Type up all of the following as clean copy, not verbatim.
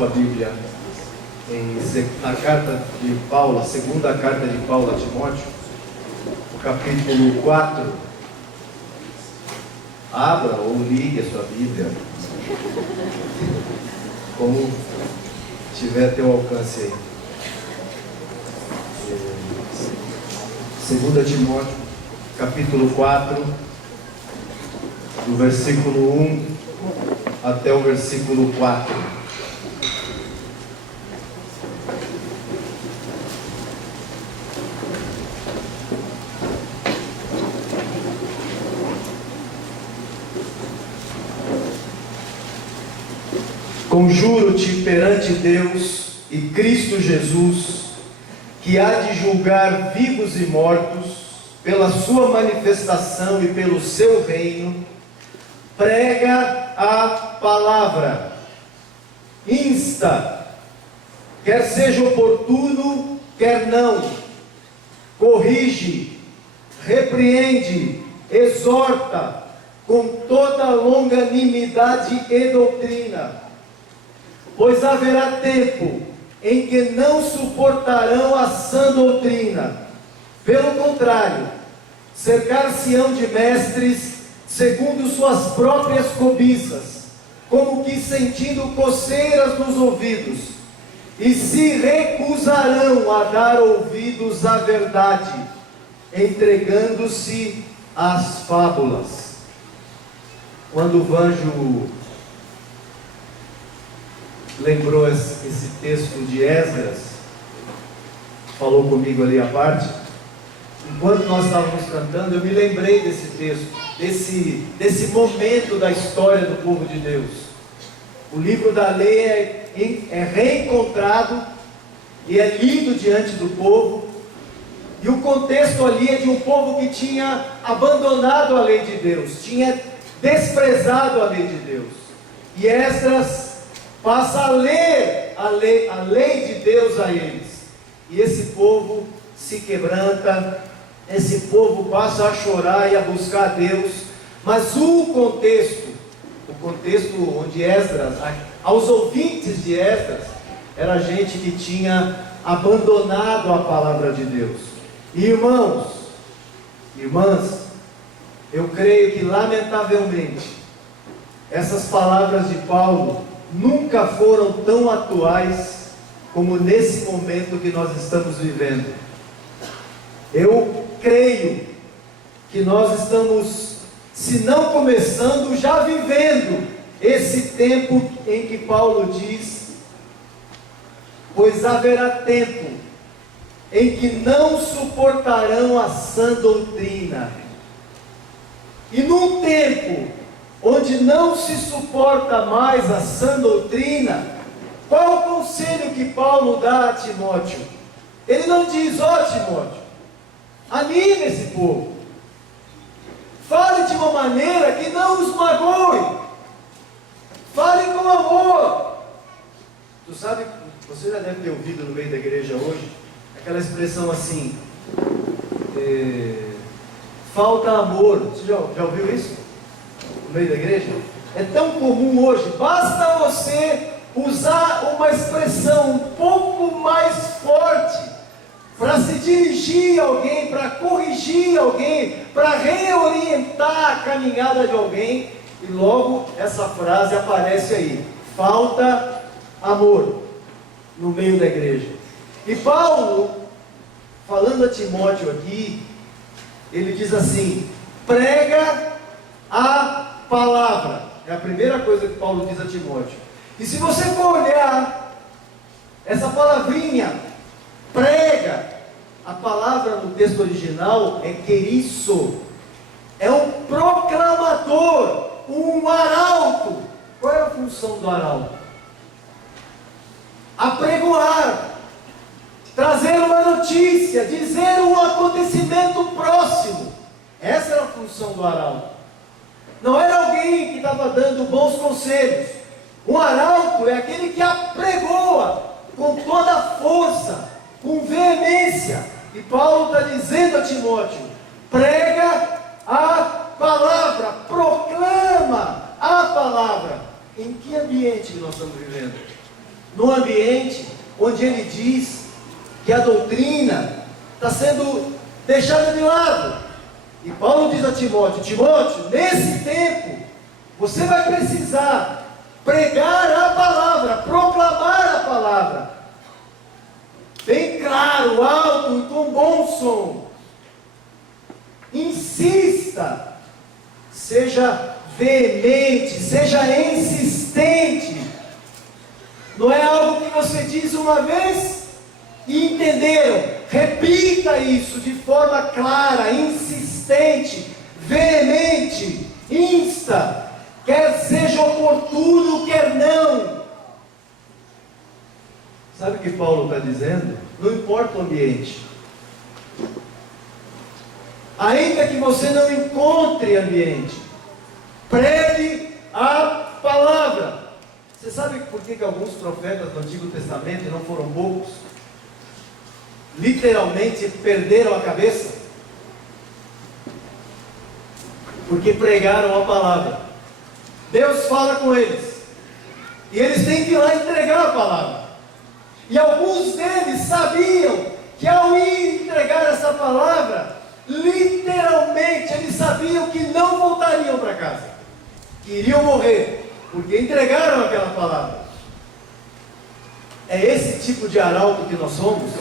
tua Bíblia na carta de Paulo, a segunda carta de Paulo a Timóteo, o capítulo 4. Abra ou ligue a sua Bíblia, como tiver a teu alcance aí. 2 Timóteo, capítulo 4, do versículo 1 até o versículo 4. Conjuro-te perante Deus e Cristo Jesus, que há de julgar vivos e mortos, pela sua manifestação e pelo seu reino, prega a palavra, insta, quer seja oportuno, quer não, corrige, repreende, exorta, com toda longanimidade e doutrina, pois haverá tempo em que não suportarão a sã doutrina. Pelo contrário, cercar-se-ão de mestres, segundo suas próprias cobiças, como que sentindo coceiras nos ouvidos, e se recusarão a dar ouvidos à verdade, entregando-se às fábulas. Quando o Vanjo lembrou esse texto de Esdras, falou comigo ali à parte, enquanto nós estávamos cantando, eu me lembrei desse texto, desse momento da história do povo de Deus. O livro da lei é reencontrado e é lido diante do povo, e o contexto ali é de um povo que tinha abandonado a lei de Deus, tinha desprezado a lei de Deus, e Esdras passa a ler a lei de Deus a eles, e esse povo se quebranta, esse povo passa a chorar e a buscar a Deus. Mas o contexto onde Esdras, aos ouvintes de Esdras, era gente que tinha abandonado a palavra de Deus. E irmãos, irmãs, eu creio que lamentavelmente essas palavras de Paulo nunca foram tão atuais como nesse momento que nós estamos vivendo. Eu creio que nós estamos, se não começando, já vivendo esse tempo em que Paulo diz: pois haverá tempo em que não suportarão a sã doutrina. E num tempo onde não se suporta mais a sã doutrina, qual é o conselho que Paulo dá a Timóteo? Ele não diz: ó Timóteo, anime esse povo, fale de uma maneira que não os magoe, fale com amor. Tu sabe, você já deve ter ouvido no meio da igreja hoje, aquela expressão assim, falta amor. Você já ouviu isso? No meio da igreja? É tão comum hoje. Basta você usar uma expressão um pouco mais forte para se dirigir a alguém, para corrigir alguém, para reorientar a caminhada de alguém, e logo essa frase aparece aí: falta amor, no meio da igreja. E Paulo, falando a Timóteo aqui, ele diz assim: prega a palavra. É a primeira coisa que Paulo diz a Timóteo. E se você for olhar essa palavrinha, prega, a palavra no texto original é querisso, é um proclamador, um arauto. Qual é a função do arauto? Apregoar, trazer uma notícia, dizer um acontecimento próximo. Essa era a função do arauto. Não era alguém que estava dando bons conselhos. Um arauto é aquele que apregoa com toda a força, com veemência. E Paulo está dizendo a Timóteo: prega a palavra, proclama a palavra. Em que ambiente que nós estamos vivendo? num ambiente onde ele diz que a doutrina está sendo deixada de lado. E Paulo diz a Timóteo: Timóteo, nesse tempo, você vai precisar pregar a palavra, proclamar a palavra, bem claro, alto e com bom som. Insista, seja veemente, seja insistente. Não é algo que você diz uma vez e entenderam. Repita isso de forma clara, insistente, veemente, insta, quer seja oportuno, quer não. Sabe o que Paulo está dizendo? Não importa o ambiente. Ainda que você não encontre ambiente, pregue a palavra. Você sabe por que alguns profetas do Antigo Testamento, e não foram poucos, literalmente perderam a cabeça? Porque pregaram a palavra. Deus fala com eles, e eles têm que ir lá entregar a palavra. E alguns deles sabiam que ao ir entregar essa palavra, literalmente eles sabiam que não voltariam para casa, que iriam morrer, porque entregaram aquela palavra. É esse tipo de arauto que nós somos?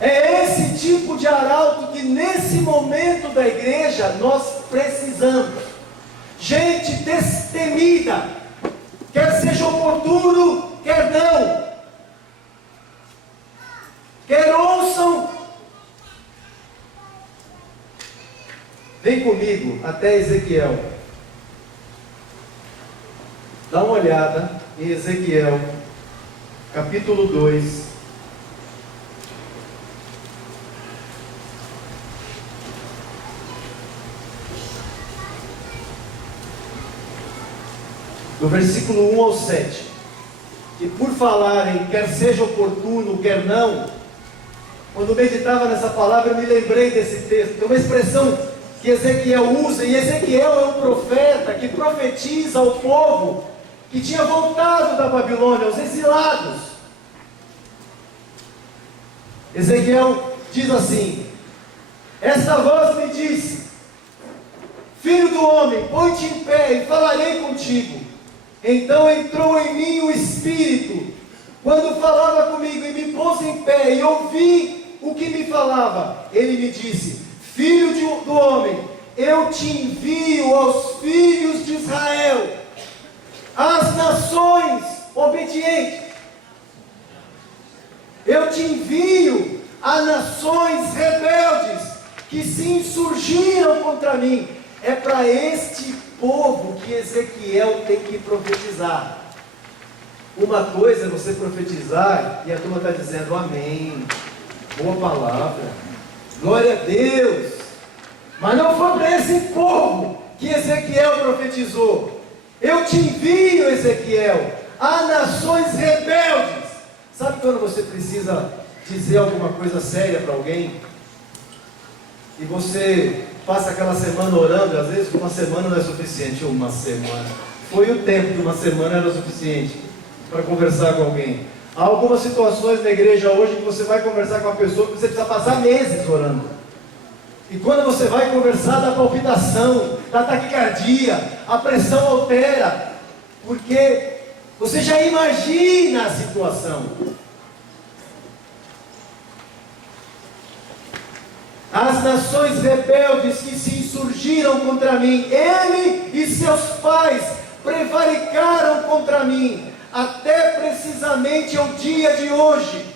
É esse tipo de arauto que nesse momento da igreja nós precisamos. Gente destemida, quer seja oportuno, quer não, quer ouçam. Vem comigo até Ezequiel. Dá uma olhada em Ezequiel, capítulo 2. Do versículo 1 ao 7. E por falarem, quer seja oportuno, quer não, quando meditava nessa palavra, eu me lembrei desse texto. Tem uma expressão que Ezequiel usa, e Ezequiel é um profeta que profetiza ao povo que tinha voltado da Babilônia, aos exilados. Ezequiel diz assim: esta voz me disse: filho do homem, põe-te em pé e falarei contigo. Então entrou em mim o Espírito, quando falava comigo, e me pôs em pé, e ouvi o que me falava. Ele me disse: filho do homem, eu te envio aos filhos de Israel, às nações obedientes. Eu te envio a nações rebeldes que se insurgiram contra mim. É para este povo que Ezequiel tem que profetizar. Uma coisa é você profetizar e a turma está dizendo amém, boa palavra, glória a Deus. Mas não foi para esse povo que Ezequiel profetizou. Eu te envio, Ezequiel, a nações rebeldes. Sabe quando você precisa dizer alguma coisa séria para alguém e você passa aquela semana orando? Às vezes uma semana não é suficiente. Uma semana foi o tempo que uma semana era suficiente para conversar com alguém. Há algumas situações na igreja hoje que você vai conversar com uma pessoa que você precisa passar meses orando. E quando você vai conversar, dá palpitação, dá taquicardia, a pressão altera, porque você já imagina a situação. As nações rebeldes que se insurgiram contra mim, ele e seus pais prevaricaram contra mim, até precisamente o dia de hoje.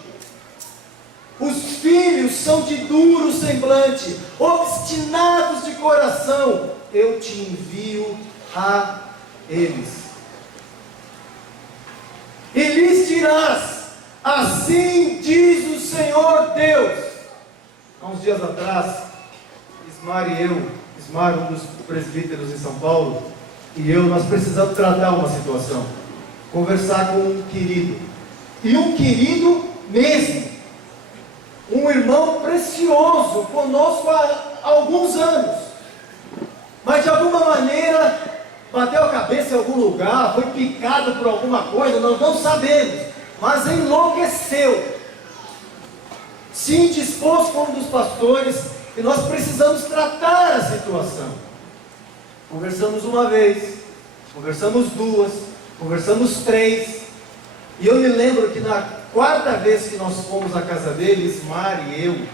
Os filhos são de duro semblante, obstinados de coração. Eu te envio a eles. E lhes dirás: assim diz o Senhor Deus. Há uns dias atrás, Ismar e eu, Ismar, um dos presbíteros em São Paulo, e eu, nós precisamos tratar uma situação, conversar com um querido, e um querido mesmo, um irmão precioso conosco há alguns anos, mas de alguma maneira bateu a cabeça em algum lugar, foi picado por alguma coisa, nós não sabemos, mas enlouqueceu. Se indispôs com um dos pastores, e nós precisamos tratar a situação. Conversamos uma vez, conversamos duas, conversamos três, e eu me lembro que na quarta vez que nós fomos à casa dele, Ismar e eu,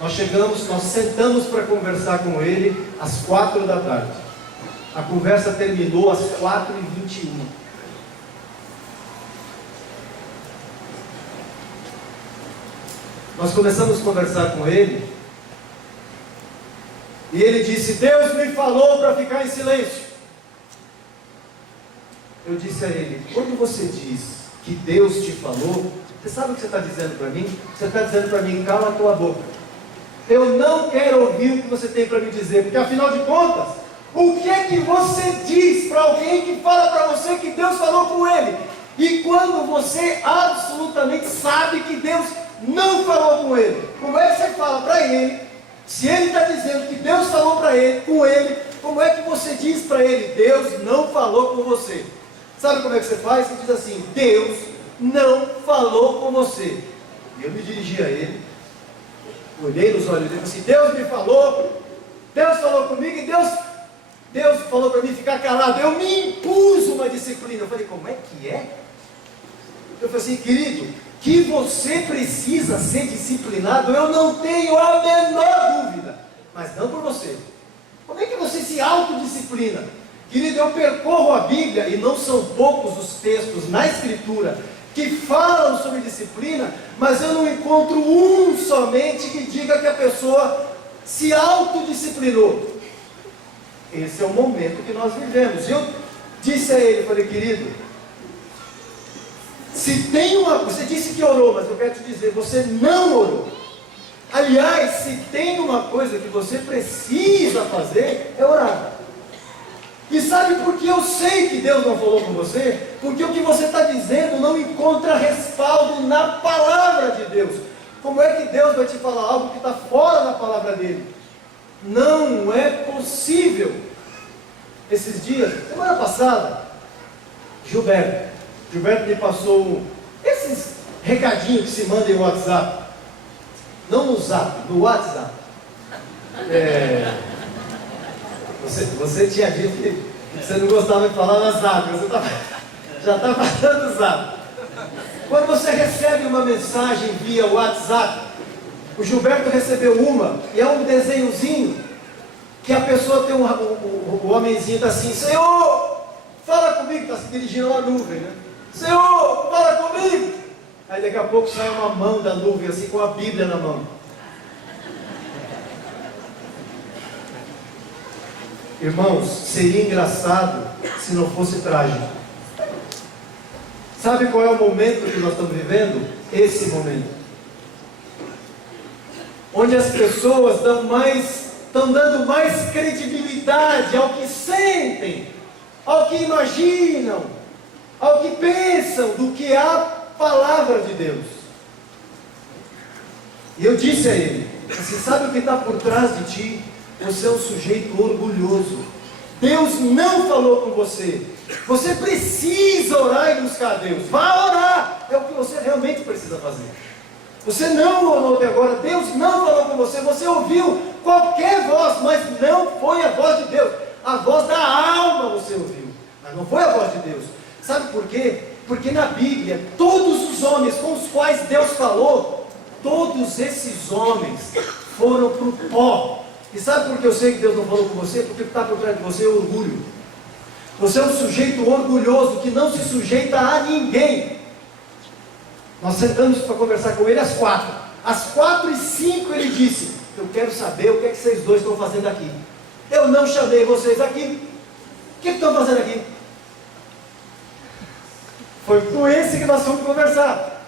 nós sentamos para conversar com ele às 4 da tarde. A conversa terminou às 4h21. Nós começamos a conversar com ele, e ele disse: Deus me falou para ficar em silêncio. Eu disse a ele: quando você diz que Deus te falou, você sabe o que você está dizendo para mim? Você está dizendo para mim: cala a tua boca. Eu não quero ouvir o que você tem para me dizer, porque afinal de contas, o que é que você diz para alguém que fala para você que Deus falou com ele? E quando você absolutamente sabe que Deus não falou com ele, como é que você fala para ele? Se ele está dizendo que Deus falou para ele, com ele, como é que você diz para ele: Deus não falou com você? Sabe como é que você faz? Você diz assim: Deus não falou com você. E eu me dirigi a ele, olhei nos olhos dele e disse assim: Deus me falou, Deus falou comigo, e Deus falou para mim ficar calado. Eu me impus uma disciplina. Eu falei: como é que é? Eu falei assim: querido, que você precisa ser disciplinado, eu não tenho a menor dúvida, mas não por você. Como é que você se autodisciplina? Querido, eu percorro a Bíblia, e não são poucos os textos na Escritura que falam sobre disciplina, mas eu não encontro um somente que diga que a pessoa se autodisciplinou. Esse é o momento que nós vivemos. Eu disse a ele, falei: querido, se tem você disse que orou, mas eu quero te dizer, você não orou. Aliás, se tem uma coisa que você precisa fazer, é orar. E sabe por que eu sei que Deus não falou com você? Porque o que você está dizendo não encontra respaldo na palavra de Deus. Como é que Deus vai te falar algo que está fora da palavra dele? Não é possível. Esses dias, semana passada, Gilberto me passou esses recadinhos que se mandam em WhatsApp. Não no Zap, no WhatsApp. Você tinha dito que você não gostava de falar na Zap, você já está falando Zap. Quando você recebe uma mensagem via WhatsApp, o Gilberto recebeu uma, e é um desenhozinho, que a pessoa tem o homenzinho está assim: Senhor, fala comigo, está se dirigindo a uma nuvem, né? Senhor, fala comigo. Aí daqui a pouco sai uma mão da nuvem, assim, com a Bíblia na mão. Irmãos, seria engraçado se não fosse trágico. Sabe qual é o momento que nós estamos vivendo? Esse momento, onde as pessoas estão dando mais credibilidade ao que sentem, ao que imaginam, ao que pensam, do que a palavra de Deus. E eu disse a ele: você sabe o que está por trás de ti? Você é um sujeito orgulhoso. Deus não falou com você. Você precisa orar e buscar a Deus. Vá orar, é o que você realmente precisa fazer. Você não orou até agora, Deus não falou com você. Você ouviu qualquer voz, mas não foi a voz de Deus. A voz da alma você ouviu, mas não foi a voz de Deus. Sabe por quê? Porque na Bíblia, todos os homens com os quais Deus falou, todos esses homens foram para o pó. E sabe por que eu sei que Deus não falou com você? Porque o que está por trás de você é orgulho. Você é um sujeito orgulhoso que não se sujeita a ninguém. Nós sentamos para conversar com ele às 4. Às 4h05 ele disse: eu quero saber o que é que vocês dois estão fazendo aqui. Eu não chamei vocês aqui. O que estão fazendo aqui? Foi com esse que nós fomos conversar.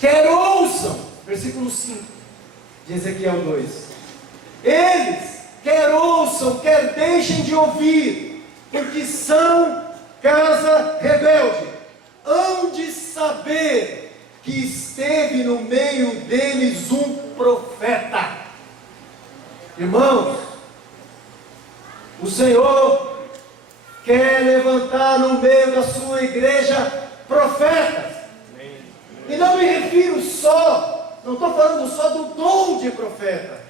Quer ouçam, versículo 5 de Ezequiel 2. Eles, quer ouçam, quer deixem de ouvir, porque são casa rebelde. Hão de saber que esteve no meio deles um profeta. Irmãos, O Senhor quer levantar no meio da sua igreja profetas. E não me refiro só, não estou falando só do dom de profeta,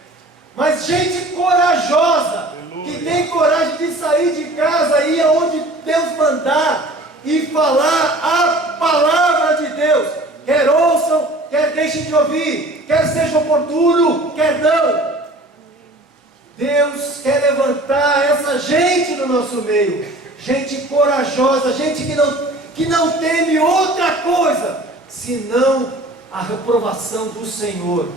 mas gente corajosa, que tem coragem de sair de casa e ir aonde Deus mandar e falar a palavra de Deus. Quer ouçam, quer deixem de ouvir, quer seja oportuno, quer não. Deus quer levantar essa gente no nosso meio, gente corajosa, gente que não teme outra coisa senão a reprovação do Senhor.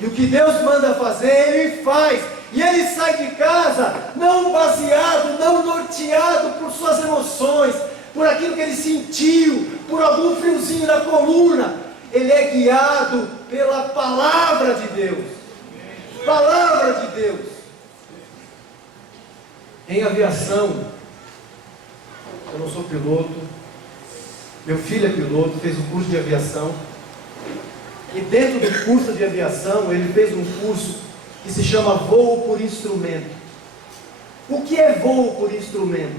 E o que Deus manda fazer, Ele faz. E ele sai de casa não baseado, não norteado por suas emoções, por aquilo que ele sentiu, por algum friozinho na coluna. Ele é guiado pela palavra de Deus. Palavra de Deus. Em aviação, eu não sou piloto, meu filho é piloto, fez um curso de aviação. E dentro do curso de aviação, ele fez um curso que se chama voo por instrumento. O que é voo por instrumento?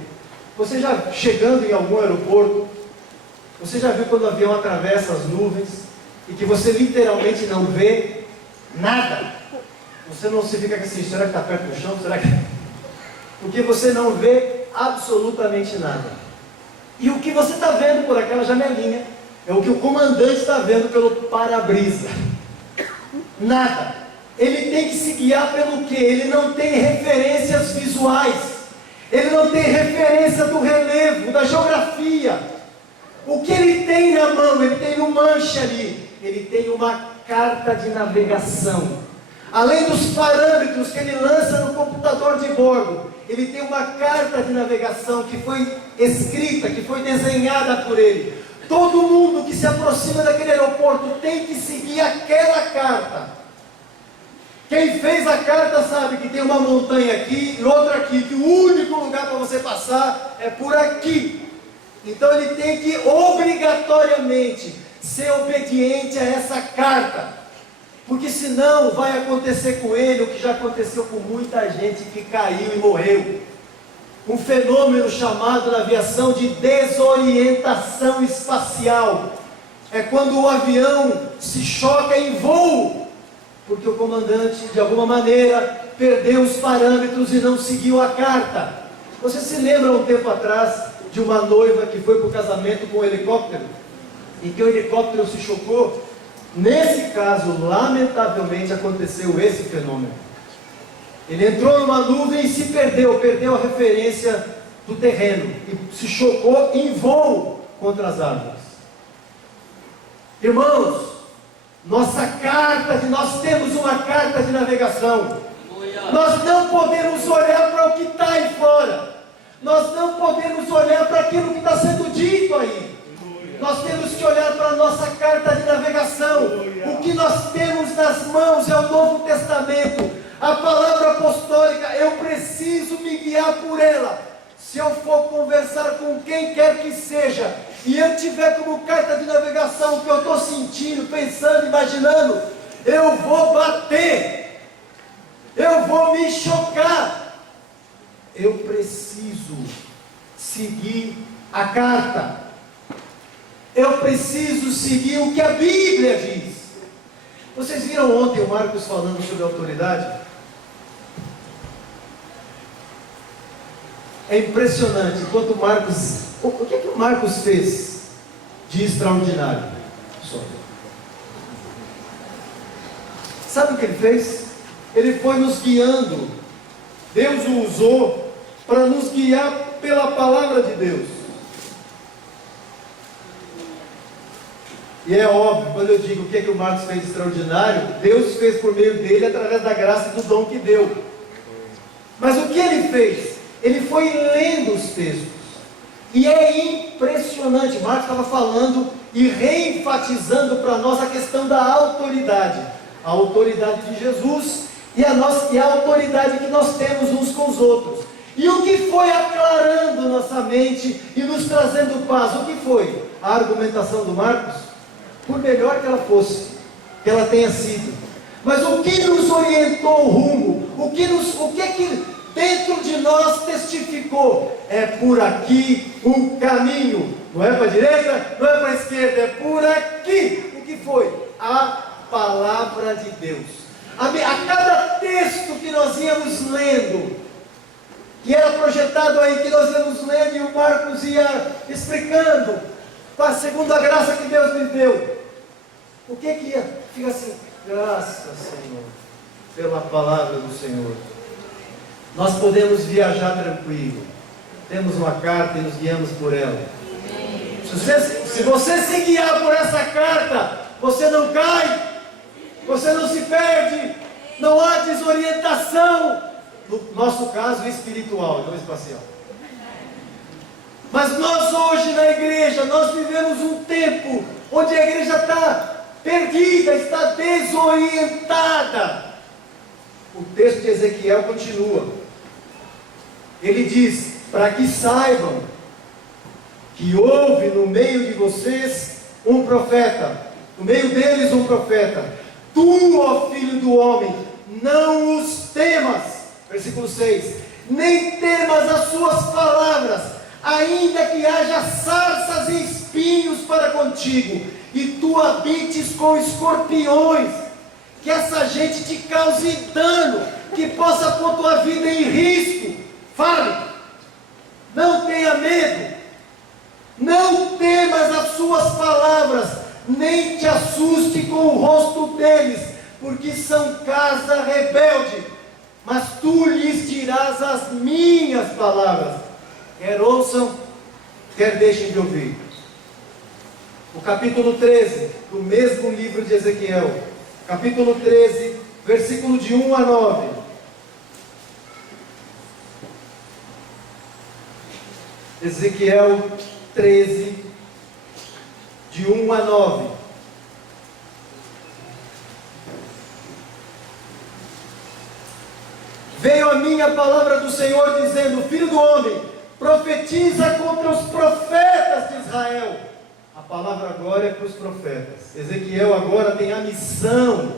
Você já chegando em algum aeroporto, você já viu quando o avião atravessa as nuvens e que você literalmente não vê nada? Você não se fica assim, será que está perto do chão? Será que... Porque você não vê absolutamente nada. E o que você está vendo por aquela janelinha é o que o comandante está vendo pelo para-brisa. Nada. Ele tem que se guiar pelo quê? Ele não tem referências visuais. Ele não tem referência do relevo, da geografia. O que ele tem na mão? Ele tem no manche ali. Ele tem uma carta de navegação. Além dos parâmetros que ele lança no computador de bordo, ele tem uma carta de navegação que foi escrita, que foi desenhada por ele. Todo mundo que se aproxima daquele aeroporto tem que seguir aquela carta. Quem fez a carta sabe que tem uma montanha aqui e outra aqui, que o único lugar para você passar é por aqui. Então ele tem que obrigatoriamente ser obediente a essa carta, porque senão vai acontecer com ele o que já aconteceu com muita gente que caiu e morreu. Um fenômeno chamado na aviação de desorientação espacial. É quando o avião se choca em voo, porque o comandante, de alguma maneira, perdeu os parâmetros e não seguiu a carta. Você se lembra um tempo atrás de uma noiva que foi para o casamento com um helicóptero? Em que o helicóptero se chocou? Nesse caso, lamentavelmente, aconteceu esse fenômeno. Ele entrou numa nuvem e se perdeu a referência do terreno e se chocou em voo contra as árvores. Irmãos, nós temos uma carta de navegação. Nós não podemos olhar para o que está aí fora. Nós não podemos olhar para aquilo que está sendo dito aí. Nós temos que olhar para a nossa carta de navegação. O que nós temos nas mãos é o Novo Testamento, a palavra apostólica. Eu preciso me guiar por ela. Se eu for conversar com quem quer que seja, e eu tiver como carta de navegação o que eu estou sentindo, pensando, imaginando, eu vou bater, eu vou me chocar. Eu preciso seguir a carta. Eu preciso seguir o que a Bíblia diz. Vocês viram ontem o Marcos falando sobre autoridade? É impressionante quanto Marcos... O que é que o Marcos fez de extraordinário? Só. Sabe o que ele fez? Ele foi nos guiando. Deus o usou para nos guiar pela palavra de Deus. E é óbvio, quando eu digo o que é que o Marcos fez de extraordinário, Deus fez por meio dele através da graça e do dom que deu. Mas o que ele fez? Ele foi lendo os textos. E é impressionante, Marcos estava falando e reenfatizando para nós a questão da autoridade. A autoridade de Jesus e a autoridade que nós temos uns com os outros. E o que foi aclarando nossa mente e nos trazendo paz? O que foi? A argumentação do Marcos? Por melhor que ela fosse, que ela tenha sido. Mas o que nos orientou o rumo? O que dentro de nós testificou: é por aqui o caminho. Não é para a direita, não é para a esquerda, é por aqui. O que foi? A palavra de Deus. A cada texto que nós íamos lendo, que era projetado aí, que nós íamos lendo, e o Marcos ia explicando, segundo a graça que Deus me deu, o que ia? Fica assim: graças, Senhor, pela palavra do Senhor. Nós podemos viajar tranquilo. Temos uma carta e nos guiamos por ela. Se você se guiar por essa carta, você não cai, você não se perde, não há desorientação, no nosso caso espiritual, não espacial. Mas nós hoje na igreja, nós vivemos um tempo onde a igreja está perdida, está desorientada. O texto de Ezequiel continua. Ele diz: para que saibam que houve no meio de vocês um profeta, no meio deles um profeta. Tu, ó filho do homem, não os temas, versículo 6, nem temas as suas palavras, ainda que haja sarças e espinhos para contigo, e tu habites com escorpiões, que essa gente te cause dano, que possa pôr tua vida em risco. Fale, não tenha medo, não temas as suas palavras, nem te assuste com o rosto deles, porque são casa rebelde, mas tu lhes dirás as minhas palavras, quer ouçam, quer deixem de ouvir. O capítulo 13, do mesmo livro de Ezequiel, capítulo 13, versículo de 1 a 9. Ezequiel 13, de 1 a 9. Veio a minha palavra do Senhor dizendo: filho do homem, profetiza contra os profetas de Israel. A palavra agora é para os profetas. Ezequiel agora tem a missão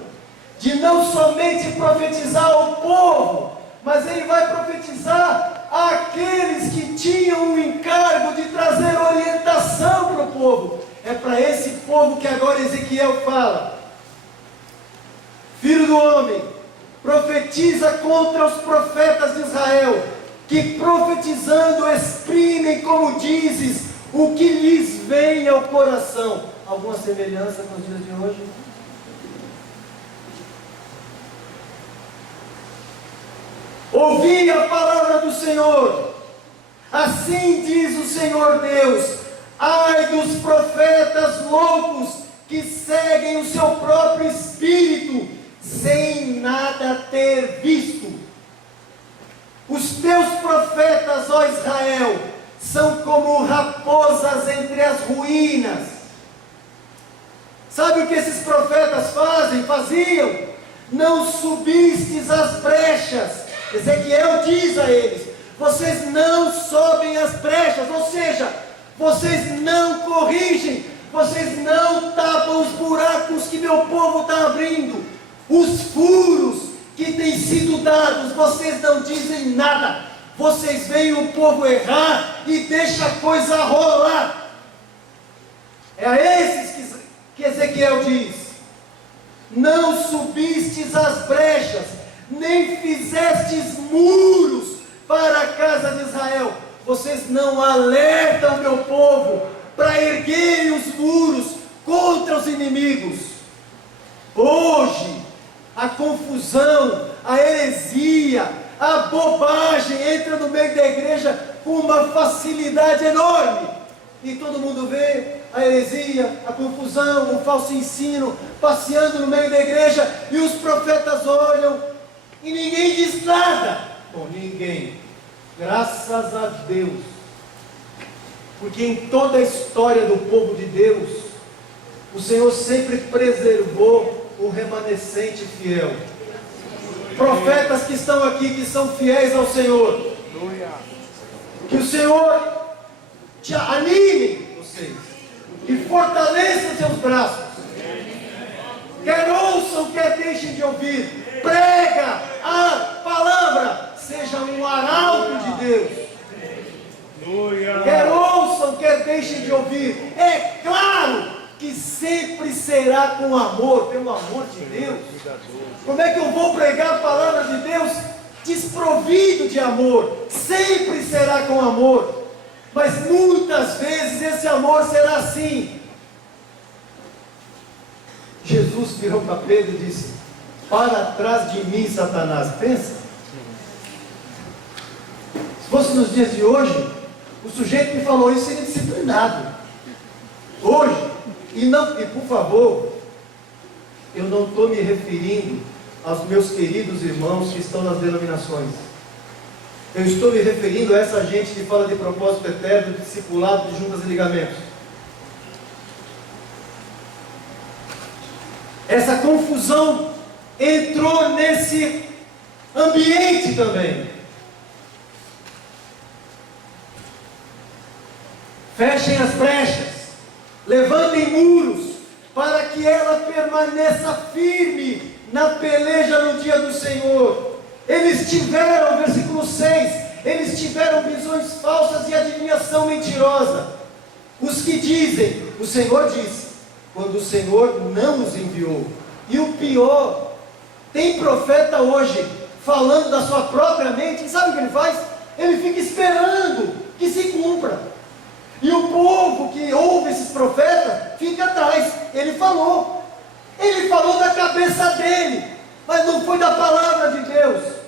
de não somente profetizar ao povo, mas ele vai profetizar àqueles que tinham o encargo de trazer orientação para o povo. É para esse povo que agora Ezequiel fala: filho do homem, profetiza contra os profetas de Israel, que profetizando exprimem, como dizes, o que lhes vem ao coração. Alguma semelhança com os dias de hoje? Ouvi a palavra do Senhor, assim diz o Senhor Deus: ai dos profetas loucos que seguem o seu próprio espírito, sem nada ter visto. Os teus profetas, ó Israel, são como raposas entre as ruínas. Sabe o que esses profetas faziam? Não subistes as brechas. Ezequiel diz a eles: vocês não sobem as brechas, ou seja, vocês não corrigem, vocês não tapam os buracos que meu povo está abrindo, os furos que têm sido dados, vocês não dizem nada, vocês veem o povo errar e deixam a coisa rolar. É a esses que Ezequiel diz: não subistes as brechas, nem fizestes muros para a casa de Israel. Vocês não alertam meu povo para erguerem os muros contra os inimigos. Hoje, a confusão, a heresia, a bobagem entra no meio da igreja com uma facilidade enorme. E todo mundo vê a heresia, a confusão, o falso ensino passeando no meio da igreja, e os profetas olham e ninguém diz nada. Bom, ninguém, graças a Deus, porque em toda a história do povo de Deus, o Senhor sempre preservou o remanescente fiel. Profetas que estão aqui, que são fiéis ao Senhor, que o Senhor te anime vocês, que fortaleça seus braços, quer ouçam, quer deixem de ouvir, prega a palavra, seja um arauto de Deus. Quer ouçam, quer deixem de ouvir. É claro que sempre será com amor, pelo amor de Deus. Como é que eu vou pregar a palavra de Deus desprovido de amor? Sempre será com amor. Mas muitas vezes esse amor será assim. Jesus virou para Pedro e disse: para trás de mim, Satanás. Pensa. Se fosse nos dias de hoje, o sujeito que falou isso seria disciplinado. Hoje, e por favor, eu não estou me referindo aos meus queridos irmãos que estão nas denominações. Eu estou me referindo a essa gente que fala de propósito eterno, de discipulado, de juntas e ligamentos. Essa confusão entrou nesse ambiente também. Fechem as brechas, levantem muros, para que ela permaneça firme na peleja no dia do Senhor. Eles tiveram, versículo 6, eles tiveram visões falsas e adivinhação mentirosa. Os que dizem, o Senhor disse, quando o Senhor não os enviou. E o pior, tem profeta hoje falando da sua própria mente, e sabe o que ele faz? Ele fica esperando que se cumpra. E o povo que ouve esses profetas fica atrás. Ele falou da cabeça dele, mas não foi da palavra de Deus.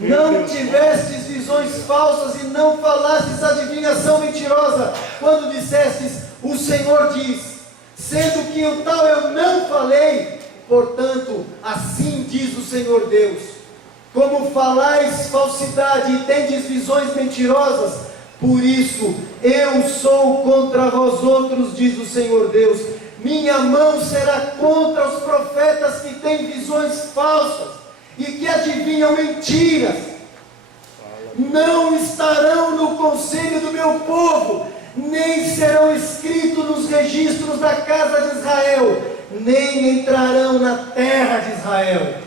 Não tivestes visões falsas e não falastes adivinhação mentirosa, quando dissestes, o Senhor diz, sendo que o tal eu não falei. Portanto, assim diz o Senhor Deus: como falais falsidade e tendes visões mentirosas, por isso eu sou contra vós outros, diz o Senhor Deus. Minha mão será contra os profetas que têm visões falsas e que adivinham mentiras. Não estarão no conselho do meu povo, nem serão escritos nos registros da casa de Israel, nem entrarão na terra de Israel.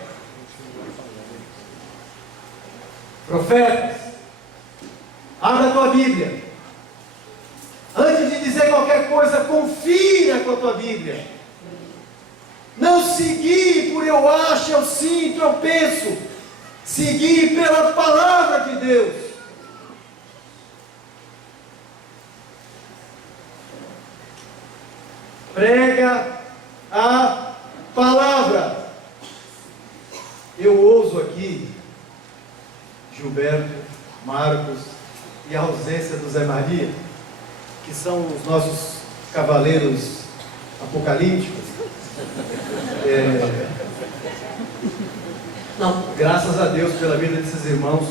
Profetas, abra a tua Bíblia. Antes de dizer qualquer coisa, confira com a tua Bíblia. Não seguir por eu acho, eu sinto, eu penso. Seguir pela palavra de Deus. Prega a palavra. Eu ouso aqui Gilberto, Marcos e a ausência do Zé Maria, que são os nossos cavaleiros apocalípticos. Não, graças a Deus pela vida desses irmãos,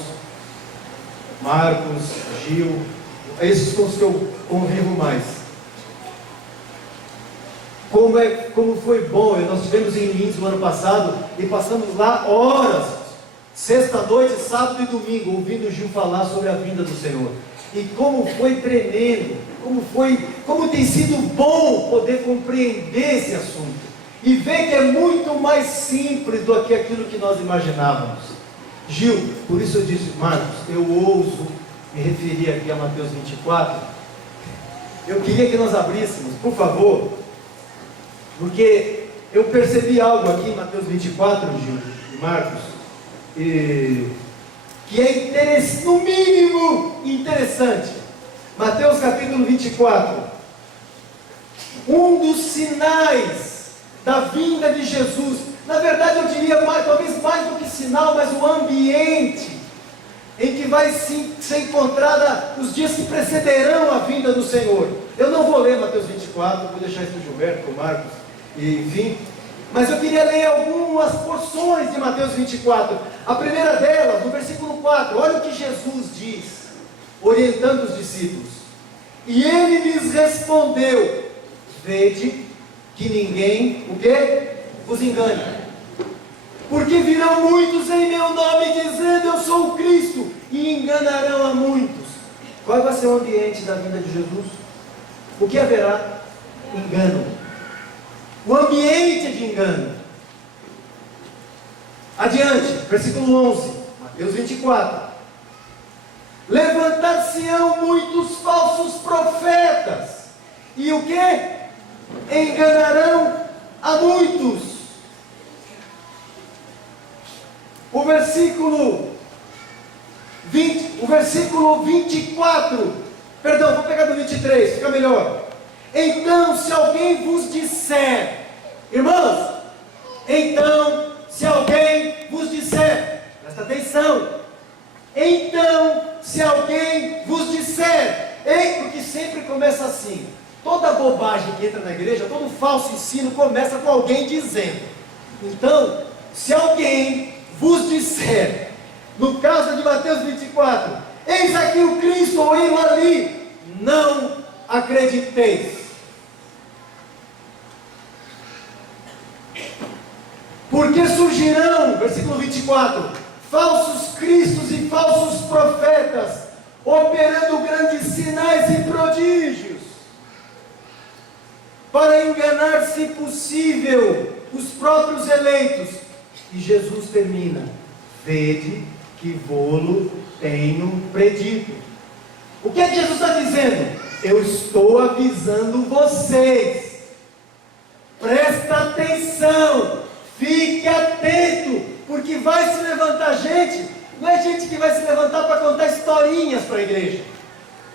Marcos, Gil, esses com os que eu convivo mais. Como foi bom, nós estivemos em Lins no ano passado e passamos lá horas, sexta noite, sábado e domingo, ouvindo o Gil falar sobre a vinda do Senhor. E como foi tremendo, como tem sido bom poder compreender esse assunto. E ver que é muito mais simples do que aquilo que nós imaginávamos. Gil, por isso eu disse, Marcos, eu ouso me referir aqui a Mateus 24. Eu queria que nós abríssemos, por favor, porque eu percebi algo aqui em Mateus 24, Gil e Marcos, que é no mínimo interessante. Mateus capítulo 24, um dos sinais da vinda de Jesus, na verdade eu diria talvez mais do que sinal, mas o ambiente em que vai ser encontrada os dias que precederão a vinda do Senhor. Eu não vou ler Mateus 24, vou deixar isso para o Gilberto, para o Marcos, enfim, mas eu queria ler algumas porções de Mateus 24. A primeira delas, no versículo 4, olha o que Jesus diz, orientando os discípulos. E ele lhes respondeu: vede que ninguém, o quê? Vos engane. Porque virão muitos em meu nome dizendo eu sou o Cristo, e enganarão a muitos. Qual vai ser o ambiente da vinda de Jesus? O que haverá? Engano. O ambiente de engano. Adiante, versículo 11, Mateus 24. Levantar-se-ão muitos falsos profetas, e o que? Enganarão a muitos. O versículo 24, perdão, vou pegar do 23, fica melhor. Então, se alguém vos disser, irmãos, então, se alguém vos disser, presta atenção, então, se alguém vos disser, porque sempre começa assim, toda bobagem que entra na igreja, todo falso ensino começa com alguém dizendo. Então, se alguém vos disser, no caso de Mateus 24, eis aqui o Cristo, ou ele ali, não acrediteis. Porque surgirão, versículo 24, falsos cristos e falsos profetas, operando grandes sinais e prodígios, para enganar, se possível, os próprios eleitos. E Jesus termina: vede que vô-lo tenho predito. O que é que Jesus está dizendo? Eu estou avisando vocês, presta atenção, fique atento, porque vai se levantar gente, não é gente que vai se levantar para contar historinhas para a igreja.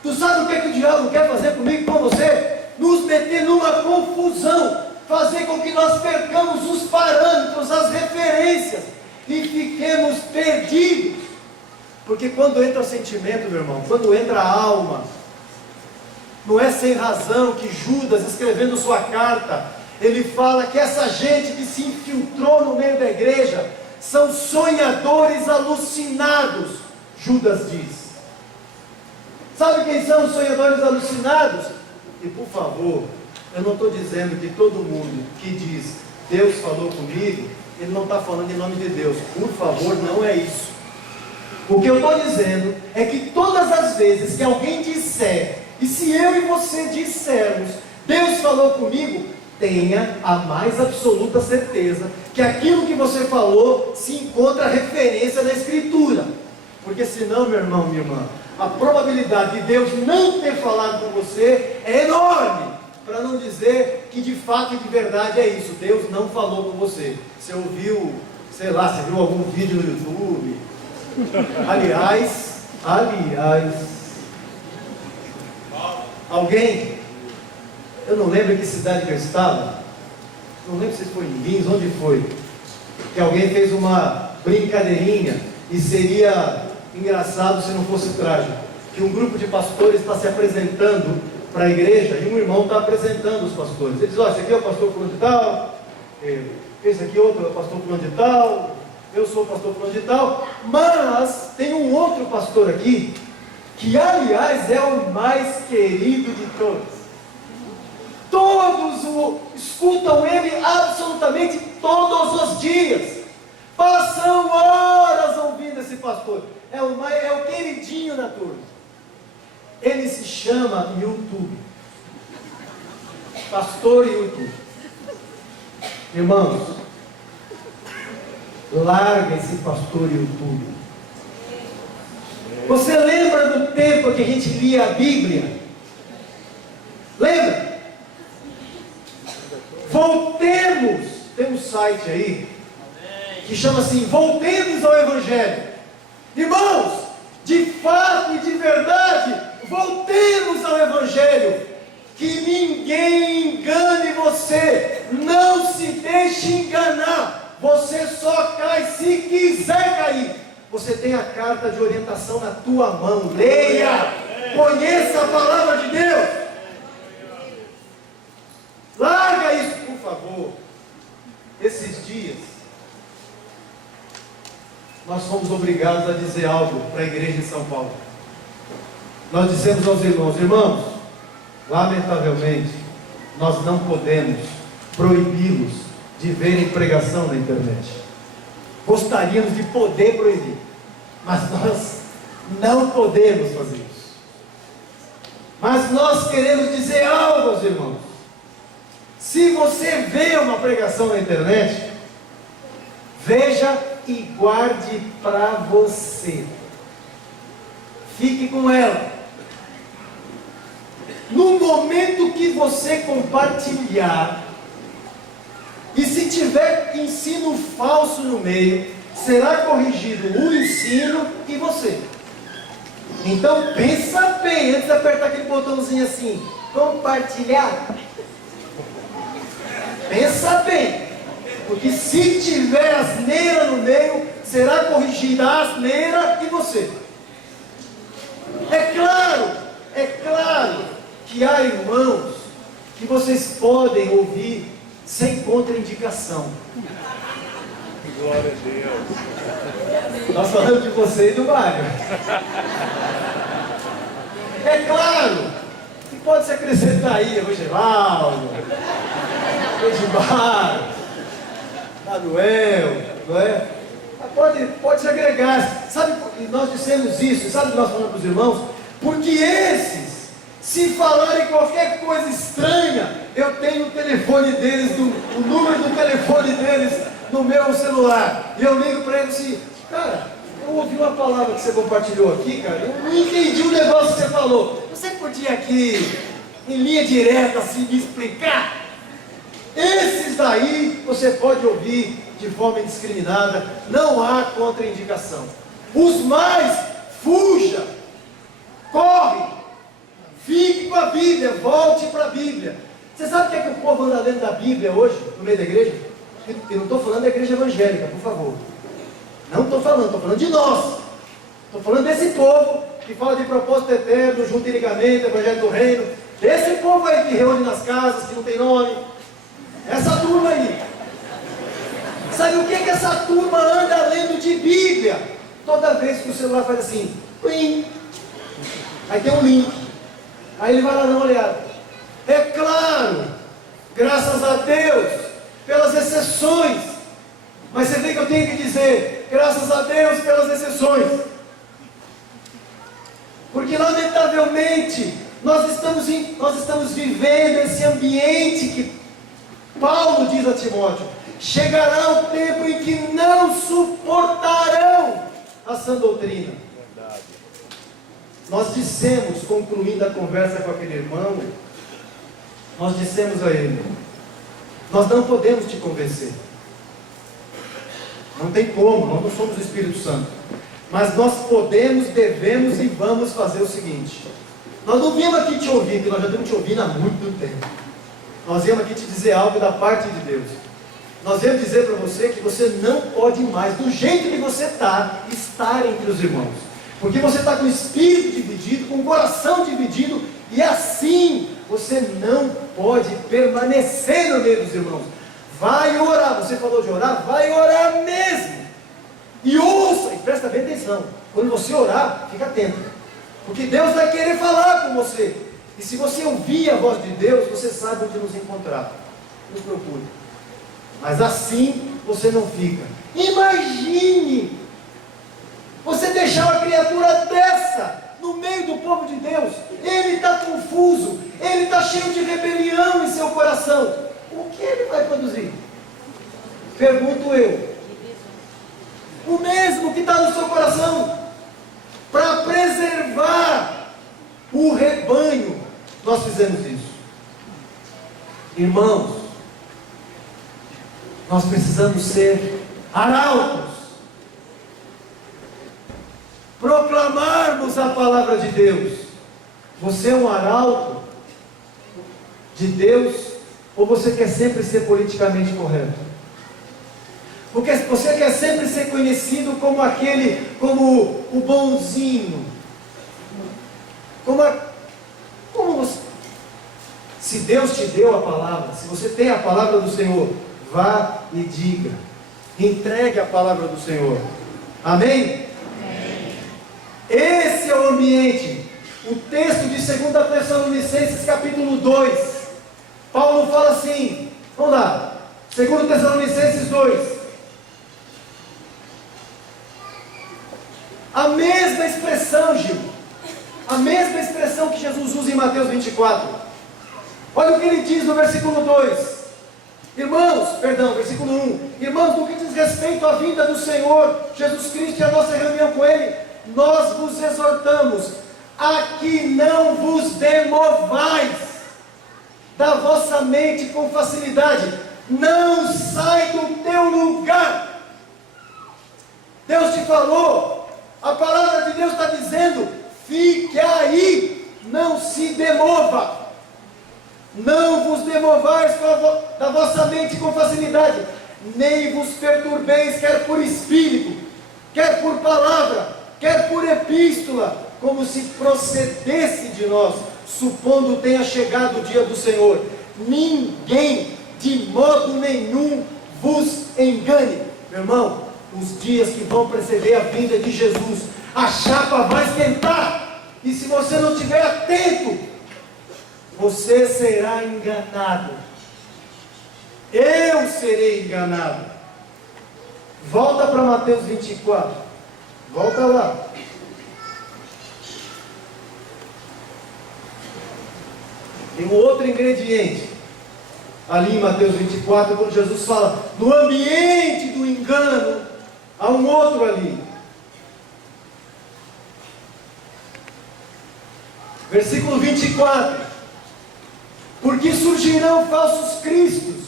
Tu sabe o que é que o diabo quer fazer comigo e com você? Nos meter numa confusão, fazer com que nós percamos os parâmetros, as referências, e fiquemos perdidos. Porque quando entra o sentimento, meu irmão, quando entra a alma, não é sem razão que Judas, escrevendo sua carta, ele fala que essa gente que se infiltrou no meio da igreja são sonhadores alucinados. Judas diz. Sabe quem são os sonhadores alucinados? E por favor, eu não estou dizendo que todo mundo que diz Deus falou comigo, ele não está falando em nome de Deus. Por favor, não é isso. O que eu estou dizendo é que todas as vezes que alguém disser, e se eu e você dissermos, Deus falou comigo, tenha a mais absoluta certeza que aquilo que você falou se encontra referência na Escritura. Porque senão, meu irmão, minha irmã, a probabilidade de Deus não ter falado com você é enorme, para não dizer que de fato e de verdade é isso. Deus não falou com você. Você ouviu, sei lá, você viu algum vídeo no YouTube. Aliás, alguém, eu não lembro em que cidade que eu estava, não lembro se foi em Lins, onde foi, que alguém fez uma brincadeirinha, e seria engraçado se não fosse trágico, que um grupo de pastores está se apresentando para a igreja, e um irmão está apresentando os pastores. Ele diz: ó, esse aqui é o pastor fulano de tal, esse aqui outro é o pastor fulano de tal, eu sou o pastor fulano de tal, mas tem um outro pastor aqui, que aliás é o mais querido de todos. Todos escutam ele absolutamente todos os dias, passam horas ouvindo esse pastor, é o queridinho da turma. Ele se chama YouTube, pastor YouTube. Irmãos, larga esse pastor YouTube. Você lembra do tempo que a gente lia a Bíblia? Lembra? Voltemos, tem um site aí que chama assim, Voltemos ao Evangelho. Irmãos, de fato e de verdade, voltemos ao Evangelho. Que ninguém engane você, não se deixe enganar. Você só cai se quiser cair. Você tem a carta de orientação na tua mão, leia, conheça a palavra de Deus. Larga isso, por favor. Esses dias, nós fomos obrigados a dizer algo para a igreja em São Paulo. Nós dissemos aos irmãos: irmãos, lamentavelmente, nós não podemos proibi-los de verem pregação na internet. Gostaríamos de poder proibir, mas nós não podemos fazer isso. Mas nós queremos dizer algo aos irmãos. Se você vê uma pregação na internet, veja e guarde para você. Fique com ela. No momento que você compartilhar, e se tiver ensino falso no meio, será corrigido o ensino e você. Então pensa bem, antes de apertar aquele botãozinho assim, compartilhar. Pensa bem, porque se tiver asneira no meio, será corrigida a asneira e você. É claro que há irmãos que vocês podem ouvir sem contraindicação. Glória a Deus. Nós falamos de você e do Mário. É claro que pode se acrescentar aí, Rogeraldo, Edmar, Manuel, não é? Pode se agregar. Sabe, nós dissemos isso, sabe o que nós falamos para os irmãos? Porque esses, se falarem qualquer coisa estranha, eu tenho o telefone deles, o número do telefone deles no meu celular. E eu ligo para eles assim, cara, eu ouvi uma palavra que você compartilhou aqui, cara, eu não entendi o negócio que você falou. Você podia aqui, em linha direta, assim, me explicar? Esses daí você pode ouvir de forma indiscriminada, não há contraindicação. Os mais, fuja, corre, fique com a Bíblia, volte para a Bíblia. Você sabe o que é que o povo anda lendo da Bíblia hoje, no meio da igreja? Eu não estou falando da igreja evangélica, por favor. Não estou falando de nós. Estou falando desse povo que fala de propósito eterno, junto e ligamento, evangelho do reino. Esse povo aí que reúne nas casas, que não tem nome. Essa turma aí. Sabe o que é que essa turma anda lendo de Bíblia? Toda vez que o celular faz assim, plim, aí tem um link. Aí ele vai lá dar uma olhada. É claro, graças a Deus, pelas exceções. Mas você vê que eu tenho que dizer, graças a Deus pelas exceções. Porque lamentavelmente, nós estamos vivendo esse ambiente que Paulo diz a Timóteo, chegará o tempo em que não suportarão a sã doutrina. Verdade. Nós dissemos, concluindo a conversa com aquele irmão, nós dissemos a ele, nós não podemos te convencer. Não tem como, nós não somos o Espírito Santo. Mas nós podemos, devemos e vamos fazer o seguinte. Nós não viemos aqui te ouvir, porque nós já estamos te ouvindo há muito tempo. Nós viemos aqui te dizer algo da parte de Deus. Nós viemos dizer para você que você não pode mais, do jeito que você está, estar entre os irmãos. Porque você está com o espírito dividido, com o coração dividido, e assim você não pode permanecer no meio dos irmãos. Vai orar, você falou de orar, vai orar mesmo. E ouça, e presta bem atenção. Quando você orar, fica atento. Porque Deus vai querer falar com você. E se você ouvir a voz de Deus, você sabe onde nos encontrar. Nos procure. Mas assim você não fica. Imagine você deixar uma criatura dessa no meio do povo de Deus. Ele está confuso, ele está cheio de rebelião em seu coração. O que ele vai produzir? Pergunto eu. O mesmo que está no seu coração. Para preservar o rebanho, nós fizemos isso. Irmãos, nós precisamos ser arautos. Proclamarmos a palavra de Deus. Você é um arauto de Deus ou você quer sempre ser politicamente correto? Porque você quer sempre ser conhecido como como o bonzinho. Se Deus te deu a palavra, se você tem a palavra do Senhor, vá e diga. Entregue a palavra do Senhor. Amém? Amém. Esse é o ambiente. O texto de 2 Tessalonicenses capítulo 2. Paulo fala assim, vamos lá. 2 Tessalonicenses 2. A mesma expressão, Gil. A mesma expressão que Jesus usa em Mateus 24. Olha o que ele diz no versículo 2. Versículo 1. Irmãos, no que diz respeito à vinda do Senhor Jesus Cristo e a nossa reunião com Ele, nós vos exortamos a que não vos demovais da vossa mente com facilidade. Não sai do teu lugar. Deus te falou, a palavra de Deus está dizendo: fique aí, não se demova. Não vos demovais da vossa mente com facilidade, nem vos perturbeis, quer por espírito, quer por palavra, quer por epístola, como se procedesse de nós, supondo tenha chegado o dia do Senhor. Ninguém, de modo nenhum, vos engane. Meu irmão, os dias que vão preceder a vinda de Jesus, a chapa vai esquentar, e se você não estiver atento, você será enganado. Eu serei enganado. Volta para Mateus 24. Volta lá. Tem um outro ingrediente ali em Mateus 24, quando Jesus fala no ambiente do engano, há um outro ali. Versículo 24. Porque surgirão falsos cristos,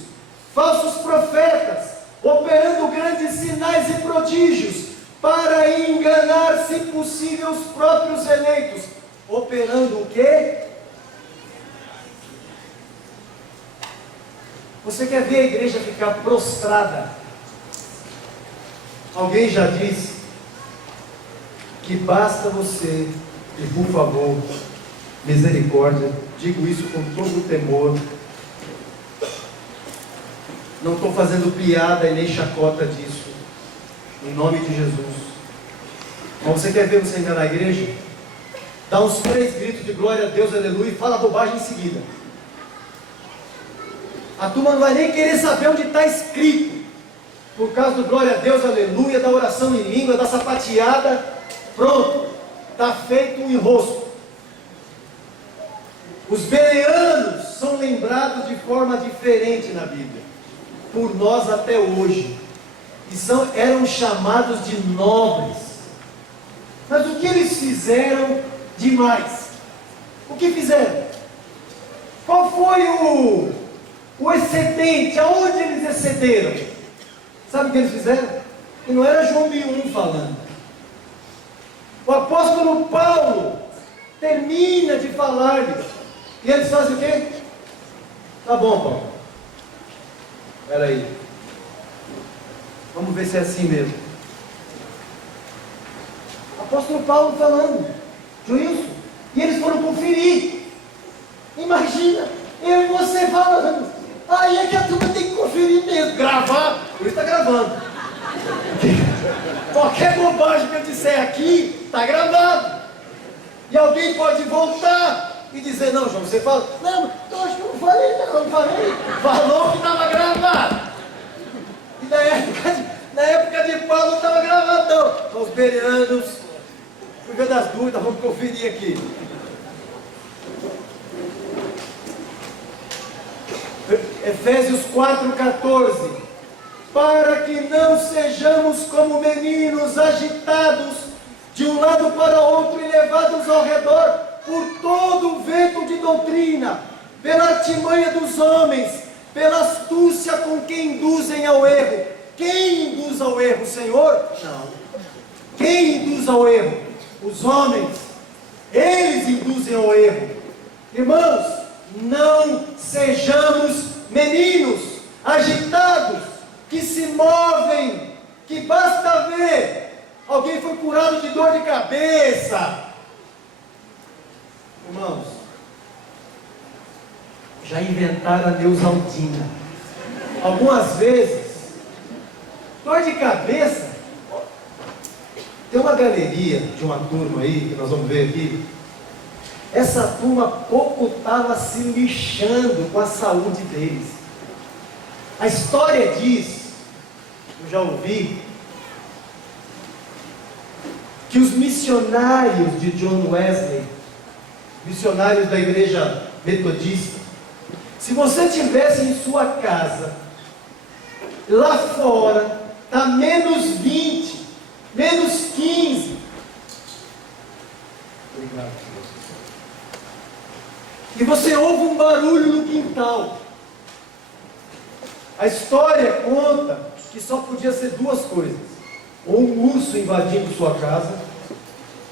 falsos profetas, operando grandes sinais e prodígios, para enganar, se possível, os próprios eleitos. Operando o quê? Você quer ver a igreja ficar prostrada? Alguém já disse que basta você, e por favor, misericórdia, digo isso com todo o temor, não estou fazendo piada e nem chacota disso, em nome de Jesus. Mas você quer ver você enganar a igreja? Dá uns 3 gritos de glória a Deus, aleluia, e fala bobagem em seguida. A turma não vai nem querer saber onde está escrito, por causa do glória a Deus, aleluia, da oração em língua, da sapateada. Pronto, está feito um enrosco. Os bereanos são lembrados de forma diferente na Bíblia, por nós até hoje, e eram chamados de nobres. Mas o que eles fizeram demais? O que fizeram? Qual foi o excedente? Aonde eles excederam? Sabe o que eles fizeram? E não era João Bium falando. O apóstolo Paulo termina de falar-lhes, e eles fazem o quê? Tá bom, Paulo, espera aí, vamos ver se é assim mesmo. Apóstolo Paulo falando, Joilson, e eles foram conferir. Imagina, eu e você falando. Aí é que a turma tem que conferir mesmo, gravar. Por isso está gravando. Qualquer bobagem que eu disser aqui, está gravado. E alguém pode voltar e dizer: não, João, você fala, não, eu acho que eu não falei, não falei. Falou que estava gravado. E na época de Paulo estava gravadão. Os bereanos, por via das dúvidas, vamos conferir aqui. Efésios 4,14. Para que não sejamos como meninos agitados de um lado para outro e levados ao redor por todo o vento de doutrina, pela artimanha dos homens, pela astúcia com que induzem ao erro. Quem induz ao erro, Senhor? Não. Quem induz ao erro? Os homens. Eles induzem ao erro. Irmãos, não sejamos meninos agitados, que se movem, que basta ver, alguém foi curado de dor de cabeça. Irmãos, já inventaram a Neusaldina. Algumas vezes, dor de cabeça. Tem uma galeria de uma turma aí, que nós vamos ver aqui. Essa turma pouco estava se lixando com a saúde deles. A história diz, eu já ouvi, que os missionários de John Wesley, missionários da igreja metodista, se você tivesse em sua casa Lá fora está menos 20, menos 15. Obrigado. E você ouve um barulho no quintal. A história conta que só podia ser duas coisas: ou um urso invadindo sua casa,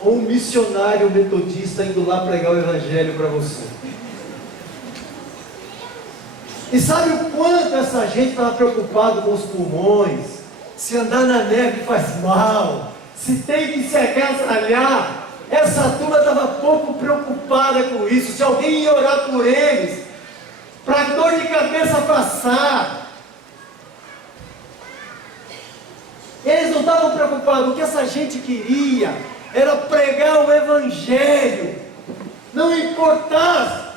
ou um missionário metodista indo lá pregar o evangelho para você. E sabe o quanto essa gente estava preocupado com os pulmões? Se andar na neve faz mal, se tem que se agasalhar. Essa turma estava pouco preocupada com isso. Se alguém ia orar por eles, para a dor de cabeça passar. Eles não estavam preocupados. O que essa gente queria era pregar o evangelho. Não importasse.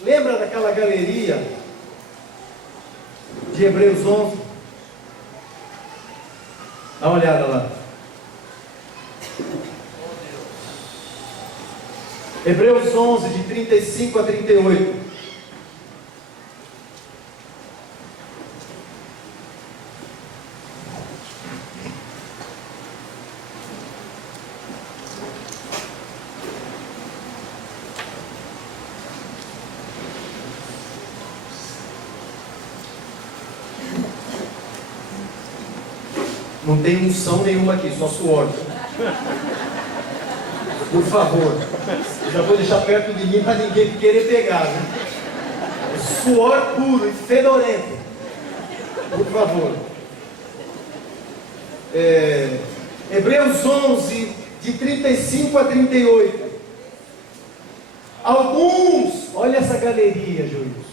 Lembra daquela galeria de Hebreus 11? Dá uma olhada lá. Hebreus 11, de 35 a 38. Não tem unção nenhuma aqui, só suor. Por favor. Eu já vou deixar perto de mim para ninguém querer pegar. Né? Suor puro e fedorento. Por favor. Hebreus 11, de 35 a 38. Alguns, olha essa galeria, Júlio.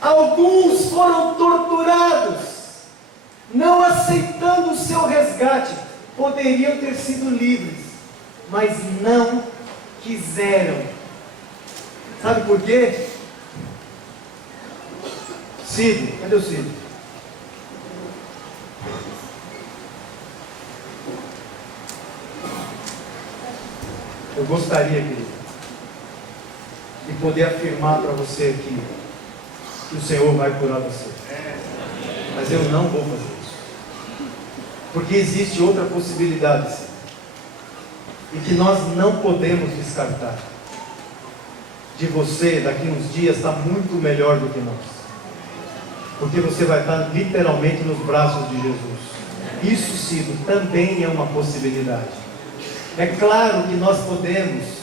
Alguns foram torturados, não aceitando o seu resgate. Poderiam ter sido livres, mas não quiseram. Sabe por quê? Cid, cadê o Cid? Eu gostaria, querido, de poder afirmar para você aqui que o Senhor vai curar você. Mas eu não vou fazer isso. Porque existe outra possibilidade, sim, e que nós não podemos descartar. De você, daqui uns dias, está muito melhor do que nós. Porque você vai estar literalmente nos braços de Jesus. Isso, sim, também é uma possibilidade. É claro que nós podemos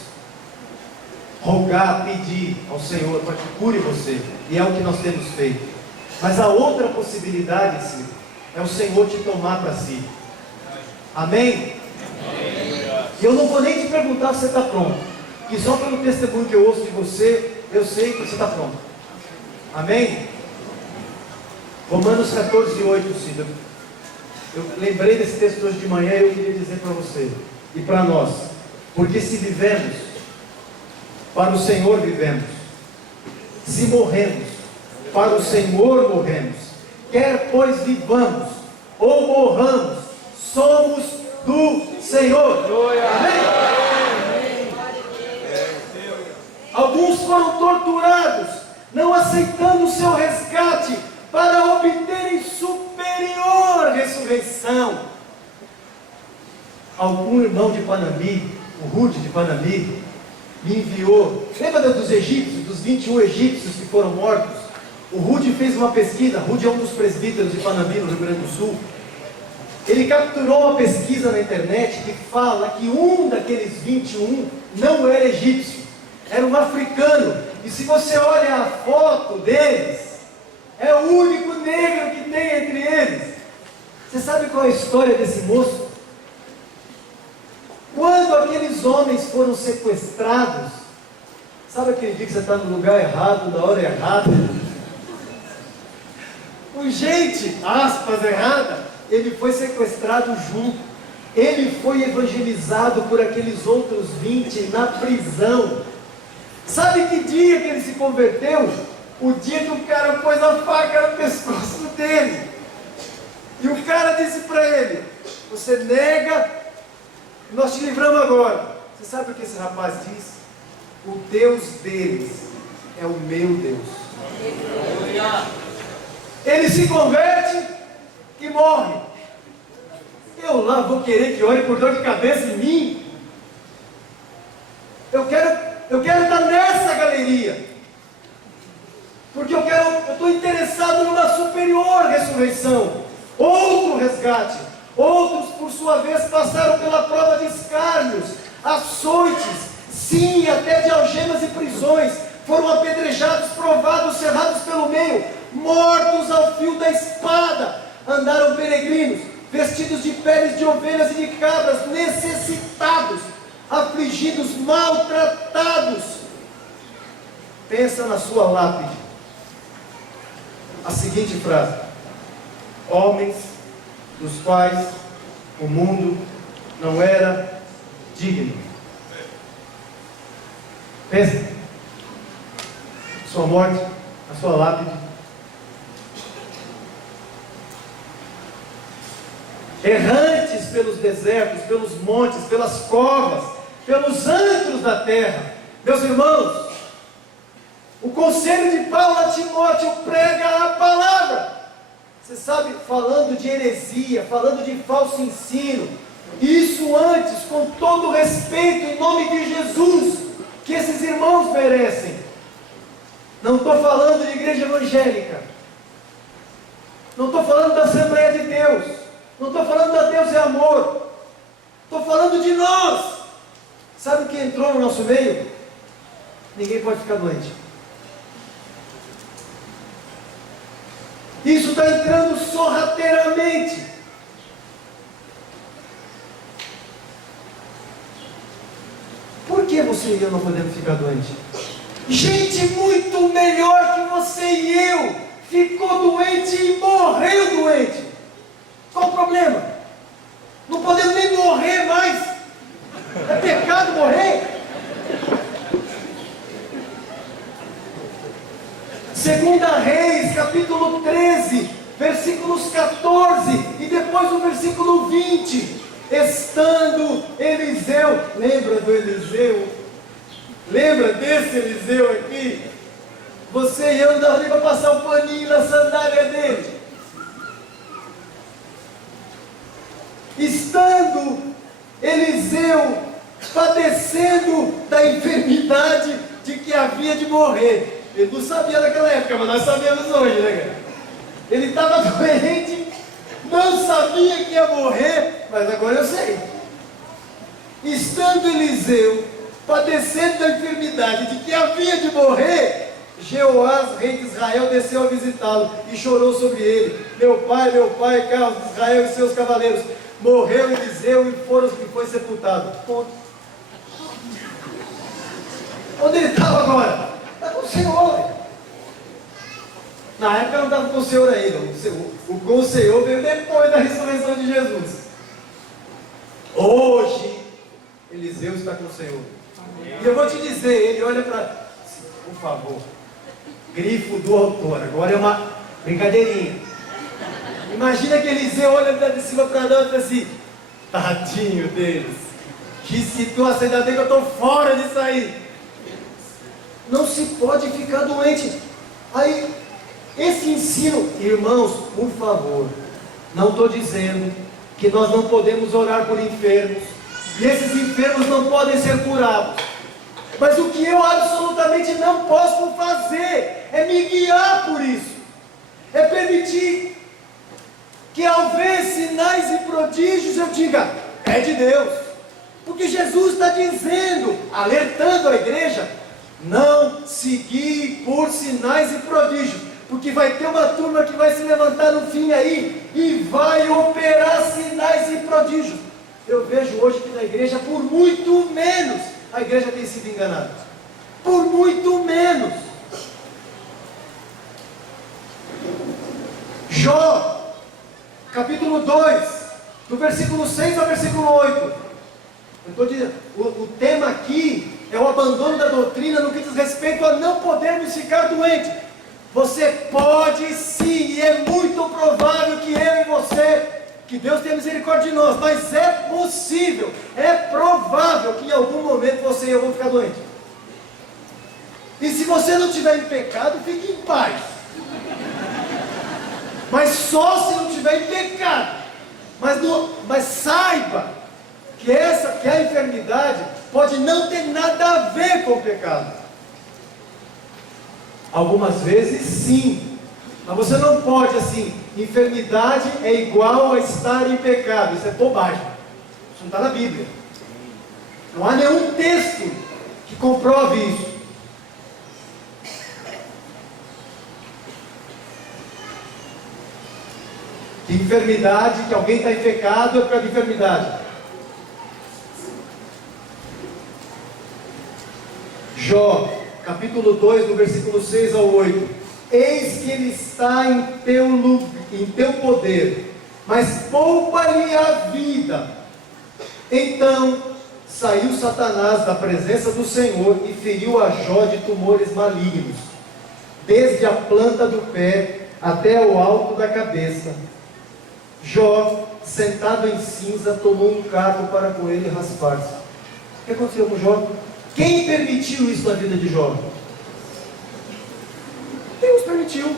rogar, pedir ao Senhor para que cure você, e é o que nós temos feito. Mas a outra possibilidade, sim, é o Senhor te tomar para si. Amém? E eu não vou nem te perguntar se você está pronto, que só pelo testemunho que eu ouço de você, eu sei que você está pronto. Amém? Romanos 14, 8, Cida. Eu lembrei desse texto hoje de manhã e eu queria dizer para você e para nós: porque se vivemos, para o Senhor vivemos. Se morremos, para o Senhor morremos. Quer pois vivamos ou morramos, somos do Senhor. Amém? Alguns foram torturados, não aceitando o seu resgate, para obterem superior ressurreição. Algum irmão de Panambi, o Rude de Panambi, me enviou, lembra dos egípcios, dos 21 egípcios que foram mortos? O Rude fez uma pesquisa. Rude é um dos presbíteros de Panambi, no Rio Grande do Sul. Ele capturou uma pesquisa na internet que fala que um daqueles 21 não era egípcio, era um africano. E se você olha a foto deles, é o único negro que tem entre eles. Você sabe qual é a história desse moço? Quando aqueles homens foram sequestrados, sabe aquele dia que você está no lugar errado, na hora errada, com gente, aspas, errada, ele foi sequestrado junto. Ele foi evangelizado por aqueles outros 20 na prisão. Sabe que dia que ele se converteu? O dia que o cara pôs a faca no pescoço dele. E o cara disse para ele: você nega, nós te livramos agora. Você sabe o que esse rapaz disse? O Deus deles é o meu Deus. Ele se converte e morre. Eu lá vou querer que ore por dor de cabeça em mim? Eu quero estar nessa galeria. Porque eu estou interessado numa superior ressurreição. Outro resgate. Outros, por sua vez, passaram pela prova de escárnios, açoites, sim, até de algemas e prisões. Foram apedrejados, provados, cerrados pelo meio, mortos ao fio da espada. Andaram peregrinos, vestidos de peles de ovelhas e de cabras, necessitados, afligidos, maltratados. Pensa na sua lápide. A seguinte frase: homens dos quais o mundo não era digno. Pensa, sua morte, a sua lápide. Errantes pelos desertos, pelos montes, pelas covas, pelos antros da terra. Meus irmãos, o conselho de Paulo a Timóteo: prega a palavra. Você sabe, falando de heresia, falando de falso ensino, isso antes, com todo respeito, em nome de Jesus, que esses irmãos merecem. Não estou falando de igreja evangélica, não estou falando da Assembleia de Deus, não estou falando da Deus é amor, estou falando de nós. Sabe o que entrou no nosso meio? Ninguém pode ficar doente. Isso está entrando sorrateiramente. Por que você e eu não podemos ficar doentes? Gente muito melhor que você e eu ficou doente e morreu doente. Qual o problema? Não podemos nem morrer mais. É pecado morrer. Segunda Reis, capítulo 13, versículos 14 e depois o versículo 20. Estando Eliseu, lembra do Eliseu? Lembra desse Eliseu aqui? Você e eu não dava nem para passar o paninho na sandália dele. Estando Eliseu padecendo da enfermidade de que havia de morrer. Ele não sabia naquela época, mas nós sabemos hoje, né, cara? Ele estava doente, não sabia que ia morrer, mas agora eu sei. Estando Eliseu padecendo da enfermidade de que havia de morrer, Jeoás, rei de Israel, desceu a visitá-lo e chorou sobre ele. Meu pai, Carlos de Israel e seus cavaleiros. Morreu Eliseu e foi sepultado. Ponto. Onde ele estava agora? Está com o Senhor. Na época não estava com o Senhor ainda. O com o Senhor veio depois da ressurreição de Jesus. Hoje, Eliseu está com o Senhor. E eu vou te dizer, ele olha para... Por favor, grifo do autor. Agora é uma brincadeirinha. Imagina que Eliseu olha de cima para baixo e fala assim: tadinho deles. Que situação, ainda bem que eu estou fora disso aí. Não se pode ficar doente. Aí, esse ensino, irmãos, por favor, não estou dizendo que nós não podemos orar por enfermos, e esses enfermos não podem ser curados. Mas o que eu absolutamente não posso fazer é me guiar por isso, é permitir que ao ver sinais e prodígios eu diga: é de Deus, porque Jesus está dizendo, alertando a igreja: não se guie por sinais e prodígios, porque vai ter uma turma que vai se levantar no fim aí e vai operar sinais e prodígios. Eu vejo hoje que na igreja, por muito menos, a igreja tem sido enganada. Por muito menos. Jó, capítulo 2, do versículo 6 ao versículo 8. Eu estou dizendo, o tema aqui é o abandono da doutrina no que diz respeito a não podermos ficar doentes. Você pode sim, e é muito provável que eu e você, que Deus tenha misericórdia de nós, mas é possível, é provável que em algum momento você e eu vamos ficar doentes. E se você não estiver em pecado, fique em paz. Mas só se não estiver em pecado. Mas saiba que a enfermidade pode não ter nada a ver com o pecado. Algumas vezes sim. Mas você não pode assim, enfermidade é igual a estar em pecado. Isso é bobagem. Isso não está na Bíblia. Não há nenhum texto que comprove isso. Que enfermidade, que alguém está em pecado é por causa de enfermidade. Jó, capítulo 2, do versículo 6 ao 8. Eis que ele está em teu poder, mas poupa-lhe a vida. Então saiu Satanás da presença do Senhor e feriu a Jó de tumores malignos, desde a planta do pé até o alto da cabeça. Jó, sentado em cinza, tomou um carro para com ele raspar-se. O que aconteceu com Jó? Quem permitiu isso na vida de Jó? Deus permitiu.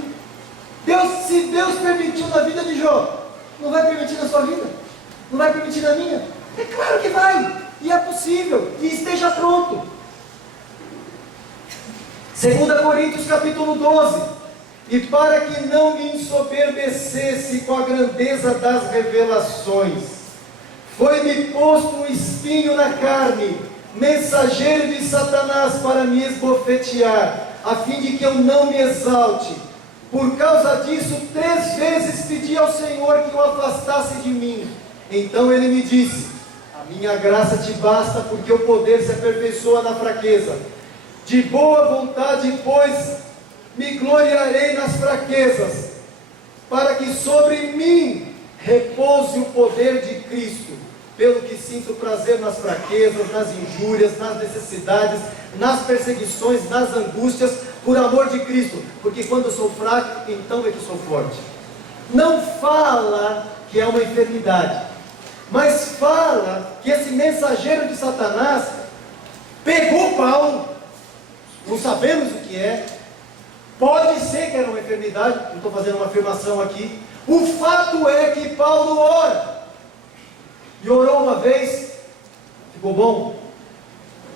Se Deus permitiu na vida de Jó, não vai permitir na sua vida? Não vai permitir na minha? É claro que vai. E é possível. E esteja pronto. 2 Coríntios capítulo 12. E para que não me ensoberbecesse com a grandeza das revelações, foi-me posto um espinho na carne, mensageiro de Satanás para me esbofetear, a fim de que eu não me exalte. Por causa disso, 3 vezes pedi ao Senhor que o afastasse de mim. Então ele me disse: a minha graça te basta, porque o poder se aperfeiçoa na fraqueza. De boa vontade, pois, me gloriarei nas fraquezas, para que sobre mim repouse o poder de Cristo. Pelo que sinto prazer nas fraquezas, nas injúrias, nas necessidades, nas perseguições, nas angústias, por amor de Cristo. Porque quando eu sou fraco, então é que sou forte. Não fala que é uma enfermidade, mas fala que esse mensageiro de Satanás pegou Paulo. Não sabemos o que é. Pode ser que era uma enfermidade, não estou fazendo uma afirmação aqui. O fato é que Paulo ora. E orou uma vez, ficou bom?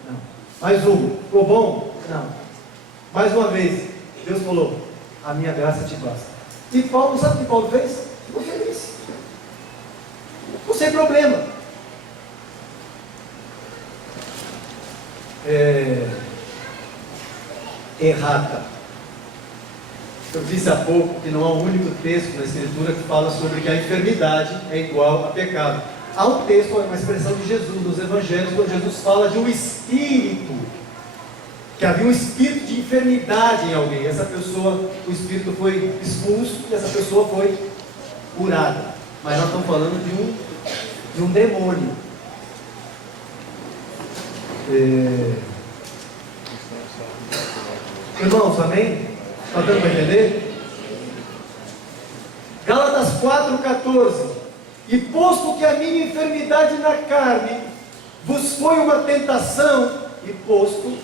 Não. Mais uma, ficou bom? Não. Mais uma vez, Deus falou: a minha graça te basta. E Paulo, sabe o que Paulo fez? Ficou feliz. Ficou sem problema. Errata. Eu disse há pouco que não há um único texto na Escritura que fala sobre que a enfermidade é igual a pecado. Há um texto, uma expressão de Jesus nos Evangelhos, quando Jesus fala de um espírito, que havia um espírito de enfermidade em alguém. Essa pessoa, o espírito foi expulso e essa pessoa foi curada. Mas nós estamos falando de um demônio. Irmãos, amém? Está dando para entender? Gálatas 4,14. E posto que a minha enfermidade na carne vos foi uma tentação, e posto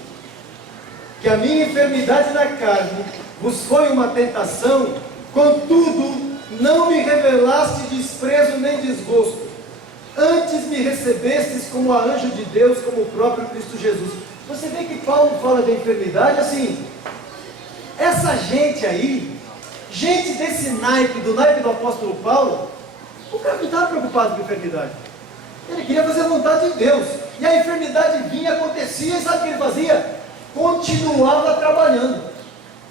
que a minha enfermidade na carne vos foi uma tentação, contudo não me revelaste desprezo nem desgosto, antes me recebestes como a anjo de Deus, como o próprio Cristo Jesus. Você vê que Paulo fala da enfermidade assim. Essa gente aí, gente desse naipe, do apóstolo Paulo, o cara não estava preocupado com a enfermidade. Ele queria fazer a vontade de Deus. E a enfermidade vinha, acontecia, e sabe o que ele fazia? Continuava trabalhando,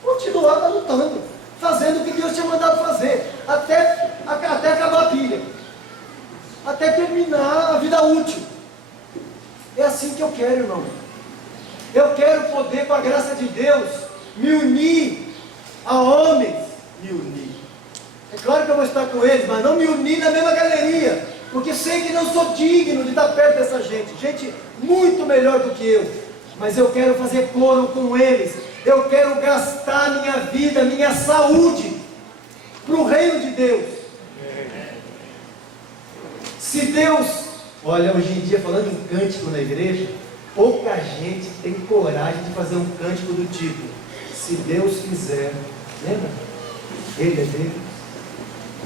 continuava lutando, fazendo o que Deus tinha mandado fazer, até acabar a pilha, até terminar a vida útil. É assim que eu quero, irmão. Eu quero poder, com a graça de Deus, me unir a homens, me unir. É claro que eu vou estar com eles, mas não me unir na mesma galeria, porque sei que não sou digno de estar perto dessa gente muito melhor do que eu, mas eu quero fazer coro com eles, eu quero gastar minha vida, minha saúde, para o reino de Deus. Se Deus, olha, hoje em dia, falando em cântico na igreja, pouca gente tem coragem de fazer um cântico do tipo: Se Deus fizer, lembra? Ele é Deus.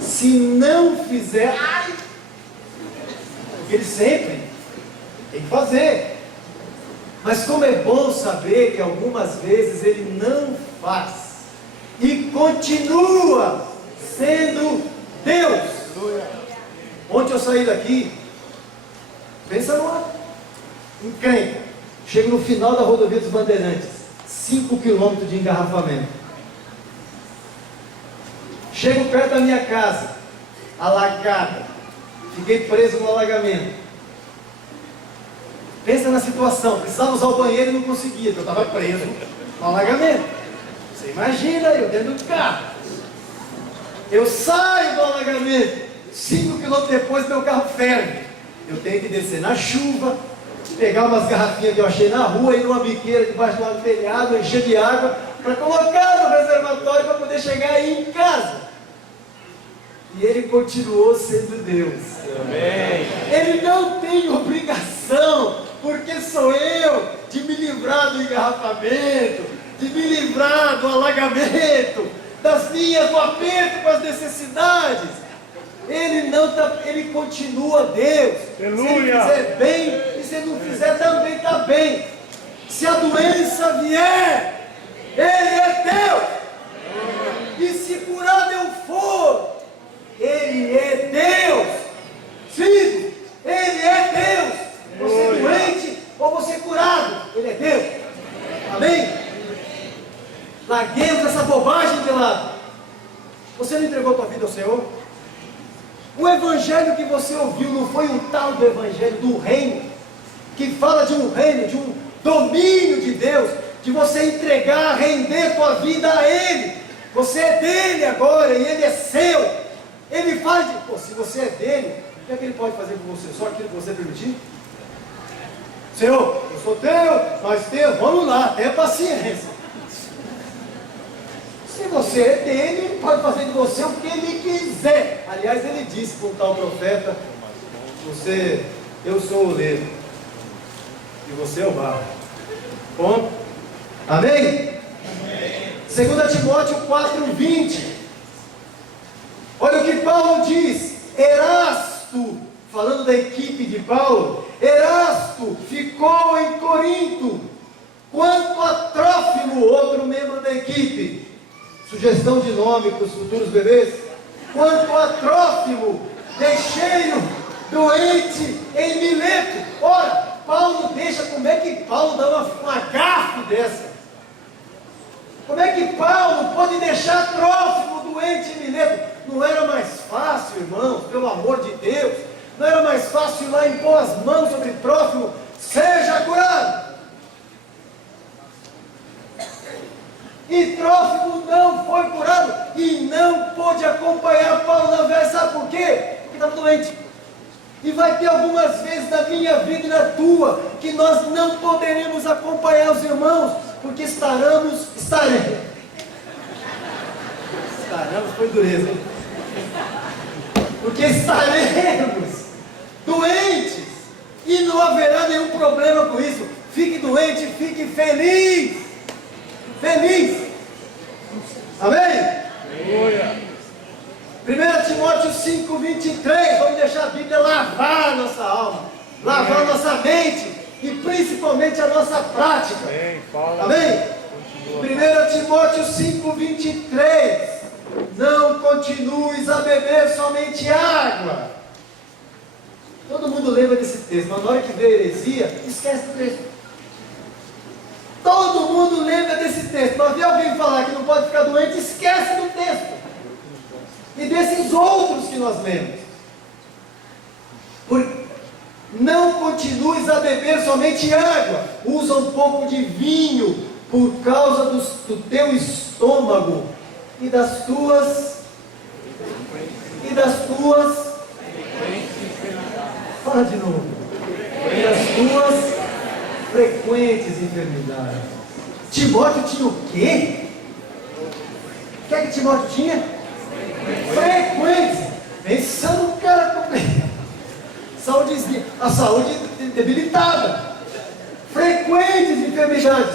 Se não fizer, ai! Ele sempre tem que fazer. Mas como é bom saber que algumas vezes Ele não faz. E continua sendo Deus. Ontem eu saí daqui, pensa numa encrenca. Chego no final da rodovia dos Bandeirantes, 5 quilômetros de engarrafamento. Chego perto da minha casa, alagada. Fiquei preso no alagamento. Pensa na situação, precisava usar o banheiro e não conseguia, porque eu estava preso no alagamento. Você imagina eu dentro do carro. Eu saio do alagamento, 5 quilômetros depois meu carro ferve. Eu tenho que descer na chuva, pegar umas garrafinhas que eu achei na rua, ir numa biqueira debaixo do telhado, encher de água, para colocar no reservatório para poder chegar aí em casa. E Ele continuou sendo Deus. Amém. Ele não tem obrigação, porque sou eu, de me livrar do engarrafamento, de me livrar do alagamento, das linhas do aperto com as necessidades. Ele não tá, Ele continua Deus. Aleluia. Se Ele fizer bem, e se Ele não fizer também está bem. Se a doença vier, Ele é Deus. E se curado eu for, Ele é Deus. Filho, Ele é Deus. Você é doente ou você é curado, Ele é Deus. Amém? Larguemos essa bobagem de lado. Você não entregou a tua vida ao Senhor? O evangelho que você ouviu não foi um tal do evangelho do reino, que fala de um reino, de um domínio de Deus, de você entregar, render tua vida a Ele. Você é dele agora e Ele é seu. Ele faz, se você é dele, o que é que Ele pode fazer com você? Só aquilo que você permitir? Senhor, eu sou teu, nós temos, vamos lá, tenha paciência. Se você é dele, Ele pode fazer de você o que Ele quiser. Aliás, Ele disse para um tal profeta: eu sou o oleiro e você é o barro. Ponto. Amém? 2 Timóteo 4:20. Olha o que Paulo diz. Erasto, falando da equipe de Paulo, Erasto ficou em Corinto, quanto a Trófimo, outro membro da equipe. Sugestão de nome para os futuros bebês. Quanto a Trófimo, deixei-o doente em Mileto. Ora, Paulo deixa, como é que Paulo dá uma gafe dessa? Como é que Paulo pode deixar Trófimo doente em Mileto? Não era mais fácil, irmãos, pelo amor de Deus, não era mais fácil ir lá impor as mãos sobre Trófimo, seja curado? E Trófimo não foi curado e não pôde acompanhar Paulo na viagem. Sabe por quê? Porque estava doente. E vai ter algumas vezes na minha vida e na tua que nós não poderemos acompanhar os irmãos, porque estaremos, foi dureza, hein? Porque estaremos doentes e não haverá nenhum problema com isso. Fique doente, fique feliz. Feliz. Amém? 1 Timóteo 5:23. Vamos deixar a Bíblia lavar a nossa alma, lavar a nossa mente e principalmente a nossa prática. Amém? 1 Timóteo 5:23. Não continues a beber somente água. Todo mundo lembra desse texto, mas na hora que vê a heresia, esquece do texto. Todo mundo lembra desse texto. Mas vê alguém falar que não pode ficar doente, esquece do texto. E desses outros que nós lemos. Não continues a beber somente água. Usa um pouco de vinho por causa do teu estômago e das tuas. Fala de novo. E das tuas frequentes enfermidades. Timóteo tinha o quê? O que é que Timóteo tinha? Frequentes. Pensando no cara com a saúde debilitada. Frequentes enfermidades.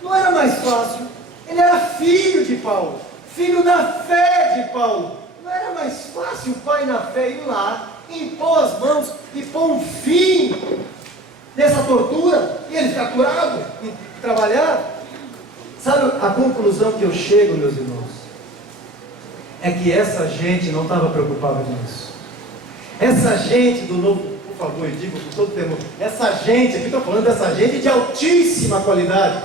Não era mais fácil Ele era filho de Paulo, filho na fé de Paulo. Não era mais fácil o pai na fé ir lá, impor as mãos e pôr um fim nessa tortura, e ele ficar curado e trabalhar? Sabe a conclusão que eu chego, meus irmãos? É que essa gente não estava preocupada com isso. Essa gente do novo, por favor, eu digo com todo temor, essa gente, aqui estou falando dessa gente de altíssima qualidade,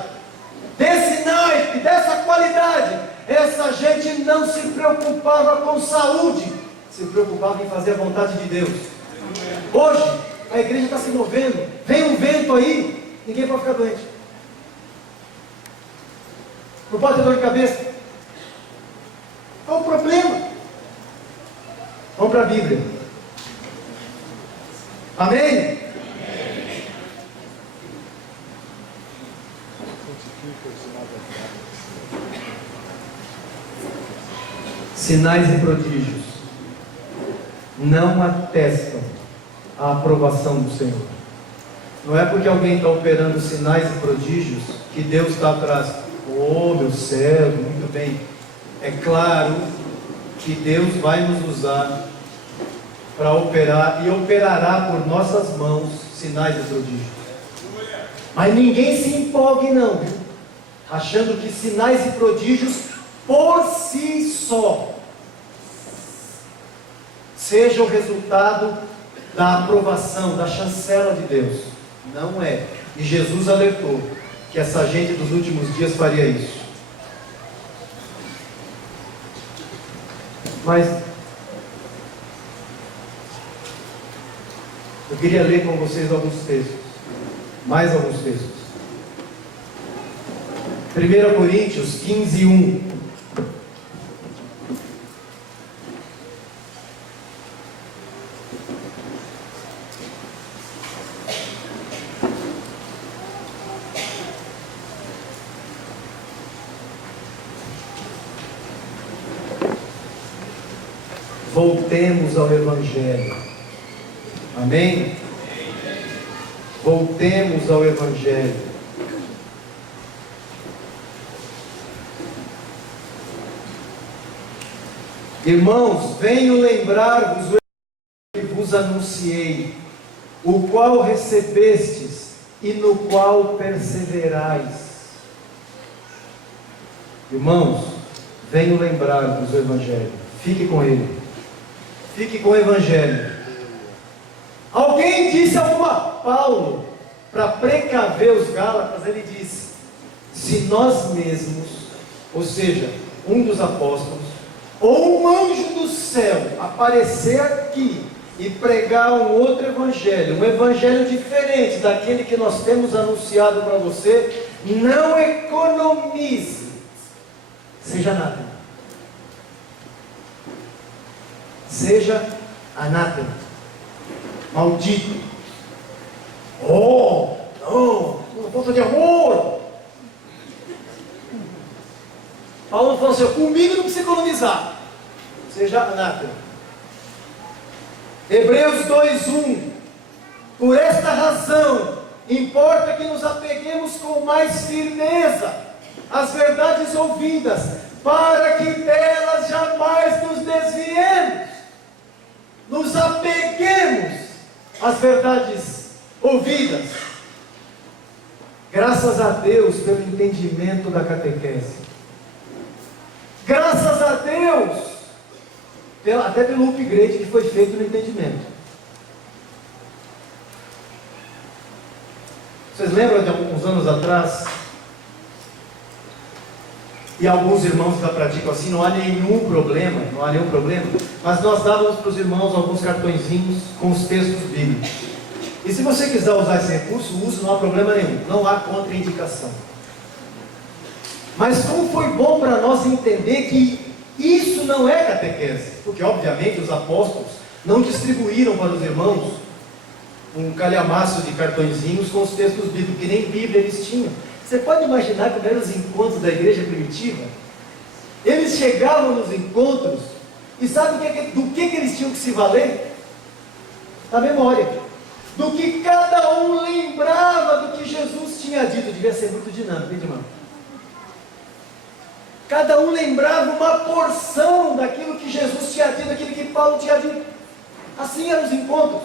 desse naipe, dessa qualidade, essa gente não se preocupava com saúde, se preocupava em fazer a vontade de Deus. Hoje, a igreja está se movendo, vem um vento aí, ninguém pode ficar doente. Não pode ter dor de cabeça. Qual o problema? Vamos para a Bíblia. Amém? Sinais e prodígios não atestam a aprovação do Senhor. Não é porque alguém está operando sinais e prodígios que Deus está atrás. Oh, meu céu, muito bem. É claro que Deus vai nos usar para operar e operará por nossas mãos sinais e prodígios. Mas ninguém se empolgue não, viu? Achando que sinais e prodígios por si só seja o resultado da aprovação, da chancela de Deus. Não é. E Jesus alertou que essa gente dos últimos dias faria isso. Mas eu queria ler com vocês alguns textos, mais alguns textos. 1 Coríntios 15, 1. Voltemos ao Evangelho. Amém? Voltemos ao Evangelho. Irmãos, venho lembrar-vos o que vos anunciei, o qual recebestes e no qual perseverais. Irmãos, venho lembrar-vos o Evangelho. Fique com ele. Fique com o Evangelho. Alguém disse Paulo, para precaver os Gálatas, ele disse: se nós mesmos, ou seja, um dos apóstolos, ou um anjo do céu aparecer aqui e pregar um outro evangelho, um evangelho diferente daquele que nós temos anunciado para você, não economize, seja nada. Seja anátema, maldito. Oh, não, uma falta de amor. Paulo falou assim: comigo não precisa economizar, seja anátema. Hebreus 2:1. Por esta razão, importa que nos apeguemos com mais firmeza às verdades ouvidas, para que delas jamais nos desviemos. Nos apeguemos às verdades ouvidas. Graças a Deus pelo entendimento da catequese. Graças a Deus até pelo upgrade que foi feito no entendimento. Vocês lembram de alguns anos atrás? E alguns irmãos já praticam assim, não há nenhum problema, mas nós dávamos para os irmãos alguns cartõezinhos com os textos bíblicos. E se você quiser usar esse recurso, use, não há problema nenhum, não há contraindicação. Mas como foi bom para nós entender que isso não é catequese, porque obviamente os apóstolos não distribuíram para os irmãos um calhamaço de cartõezinhos com os textos bíblicos, que nem Bíblia eles tinham. Você pode imaginar como eram os encontros da igreja primitiva? Eles chegavam nos encontros e sabe do que eles tinham que se valer? Da memória. Do que cada um lembrava do que Jesus tinha dito. Devia ser muito dinâmico, hein, irmão? Cada um lembrava uma porção daquilo que Jesus tinha dito, daquilo que Paulo tinha dito. Assim eram os encontros.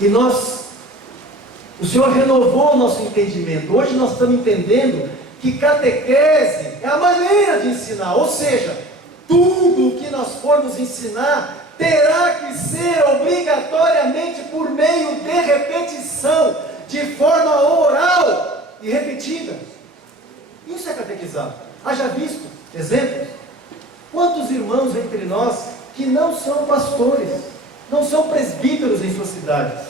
E o Senhor renovou o nosso entendimento. Hoje nós estamos entendendo que catequese é a maneira de ensinar. Ou seja, tudo o que nós formos ensinar terá que ser obrigatoriamente por meio de repetição, de forma oral e repetida. Isso é catequizar. Haja visto exemplos? Quantos irmãos entre nós que não são pastores, não são presbíteros em suas cidades,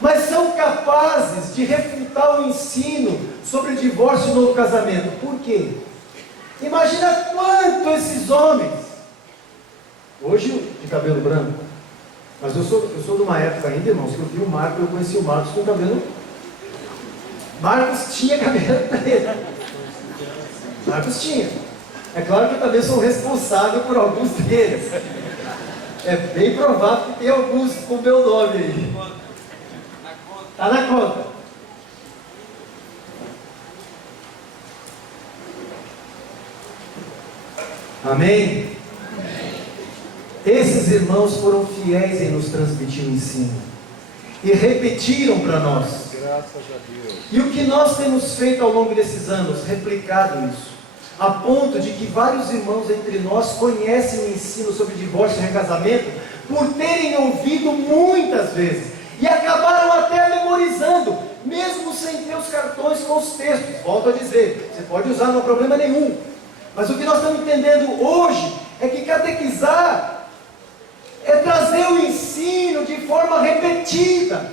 mas são capazes de refutar o ensino sobre divórcio e novo casamento? Por quê? Imagina quanto esses homens, hoje de cabelo branco, mas eu sou de uma época ainda, irmãos, que eu vi o Marcos, eu conheci o Marcos com cabelo. Marcos tinha cabelo preto. Marcos tinha. É claro que eu também sou responsável por alguns deles. É bem provável que tem alguns com o meu nome aí. Está na conta. Amém? Esses irmãos foram fiéis em nos transmitir o ensino e repetiram para nós. Graças a Deus. E o que nós temos feito ao longo desses anos? Replicado isso, a ponto de que vários irmãos entre nós conhecem o ensino sobre divórcio e recasamento por terem ouvido muitas vezes e acabaram até memorizando, mesmo sem ter os cartões com os textos. Volto a dizer, você pode usar, não há problema nenhum. Mas o que nós estamos entendendo hoje é que catequizar é trazer o ensino de forma repetida,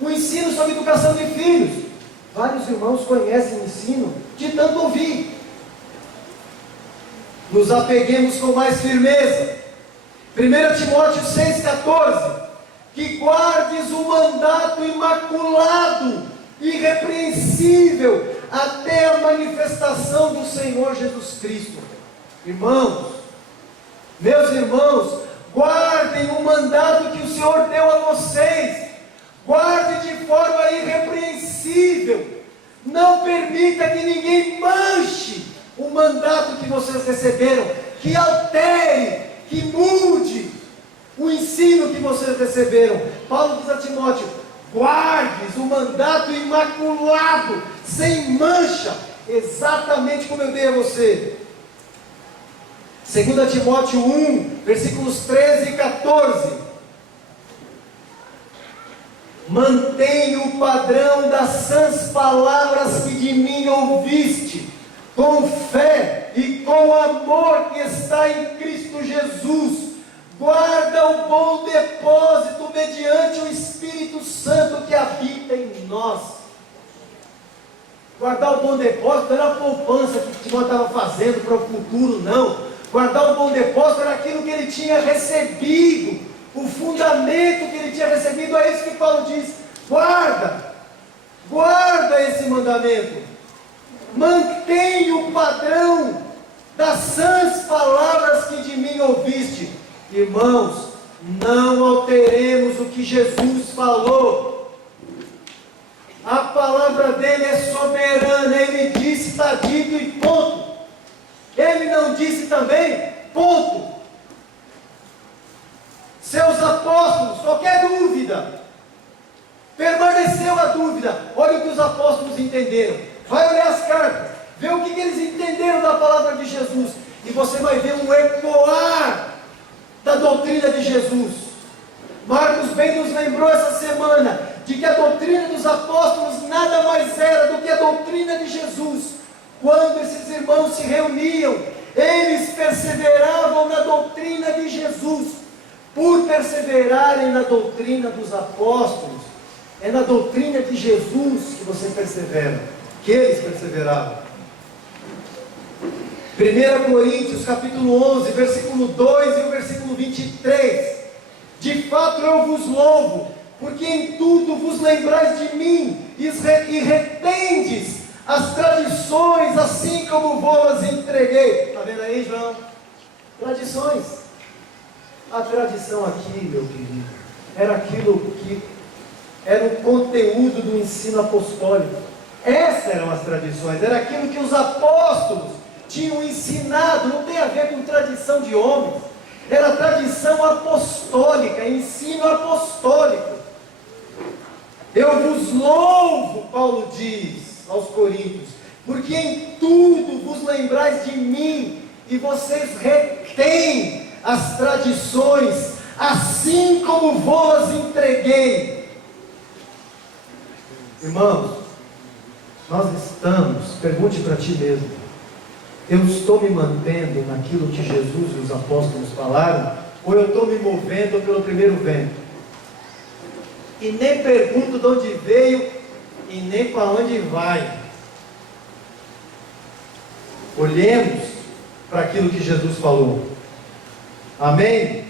o ensino sobre educação de filhos. Vários irmãos conhecem o ensino de tanto ouvir. Nos apeguemos com mais firmeza. 1 Timóteo 6,14: que guardes o mandato imaculado, irrepreensível, até a manifestação do Senhor Jesus Cristo. Irmãos, meus irmãos, guardem o mandato que o Senhor deu a vocês. Guarde de forma irrepreensível. Não permita que ninguém manche o mandato que vocês receberam, que altere, que mude o ensino que vocês receberam. Paulo diz a Timóteo: guardes o mandato imaculado, sem mancha, exatamente como eu dei a você. 2 Timóteo 1, versículos 13 e 14. Mantenha o padrão das sãs palavras que de mim ouviste, com fé e com amor que está em Cristo Jesus. Guarda o bom depósito mediante o Espírito Santo que habita em nós. Guardar o bom depósito não era a poupança que Timóteo estava fazendo para o futuro, não. Guardar o bom depósito era aquilo que ele tinha recebido, o fundamento que ele tinha recebido. É isso que Paulo diz: guarda esse mandamento, mantenha o padrão das sãs palavras que de mim ouviste. Irmãos, não alteremos o que Jesus falou. A palavra dele é soberana. Ele disse, está dito e ponto. Ele não disse também, ponto. Seus apóstolos, qualquer dúvida, permaneceu a dúvida. Olha o que os apóstolos entenderam. Vai olhar as cartas, vê o que eles entenderam da palavra de Jesus, e você vai ver um ecoar da doutrina de Jesus. Marcos bem nos lembrou essa semana de que a doutrina dos apóstolos nada mais era do que a doutrina de Jesus. Quando esses irmãos se reuniam, eles perseveravam na doutrina de Jesus. Por perseverarem na doutrina dos apóstolos, é na doutrina de Jesus que você persevera, que eles perseveravam. 1 Coríntios capítulo 11, versículo 2 e o versículo 23. De fato eu vos louvo, porque em tudo vos lembrais de mim e retendes as tradições, assim como vos entreguei. Está vendo aí, João? Tradições. A tradição aqui, meu querido, era aquilo que era o conteúdo do ensino apostólico. Essas eram as tradições, era aquilo que os apóstolos tinham ensinado, não tem a ver com tradição de homens, era tradição apostólica, ensino apostólico. Eu vos louvo, Paulo diz aos Coríntios, porque em tudo vos lembrais de mim, e vocês retêm as tradições, assim como vos entreguei. Irmãos, nós estamos, pergunte para ti mesmo, eu estou me mantendo naquilo que Jesus e os apóstolos falaram, ou eu estou me movendo pelo primeiro vento? E nem pergunto de onde veio, e nem para onde vai. Olhemos para aquilo que Jesus falou. Amém?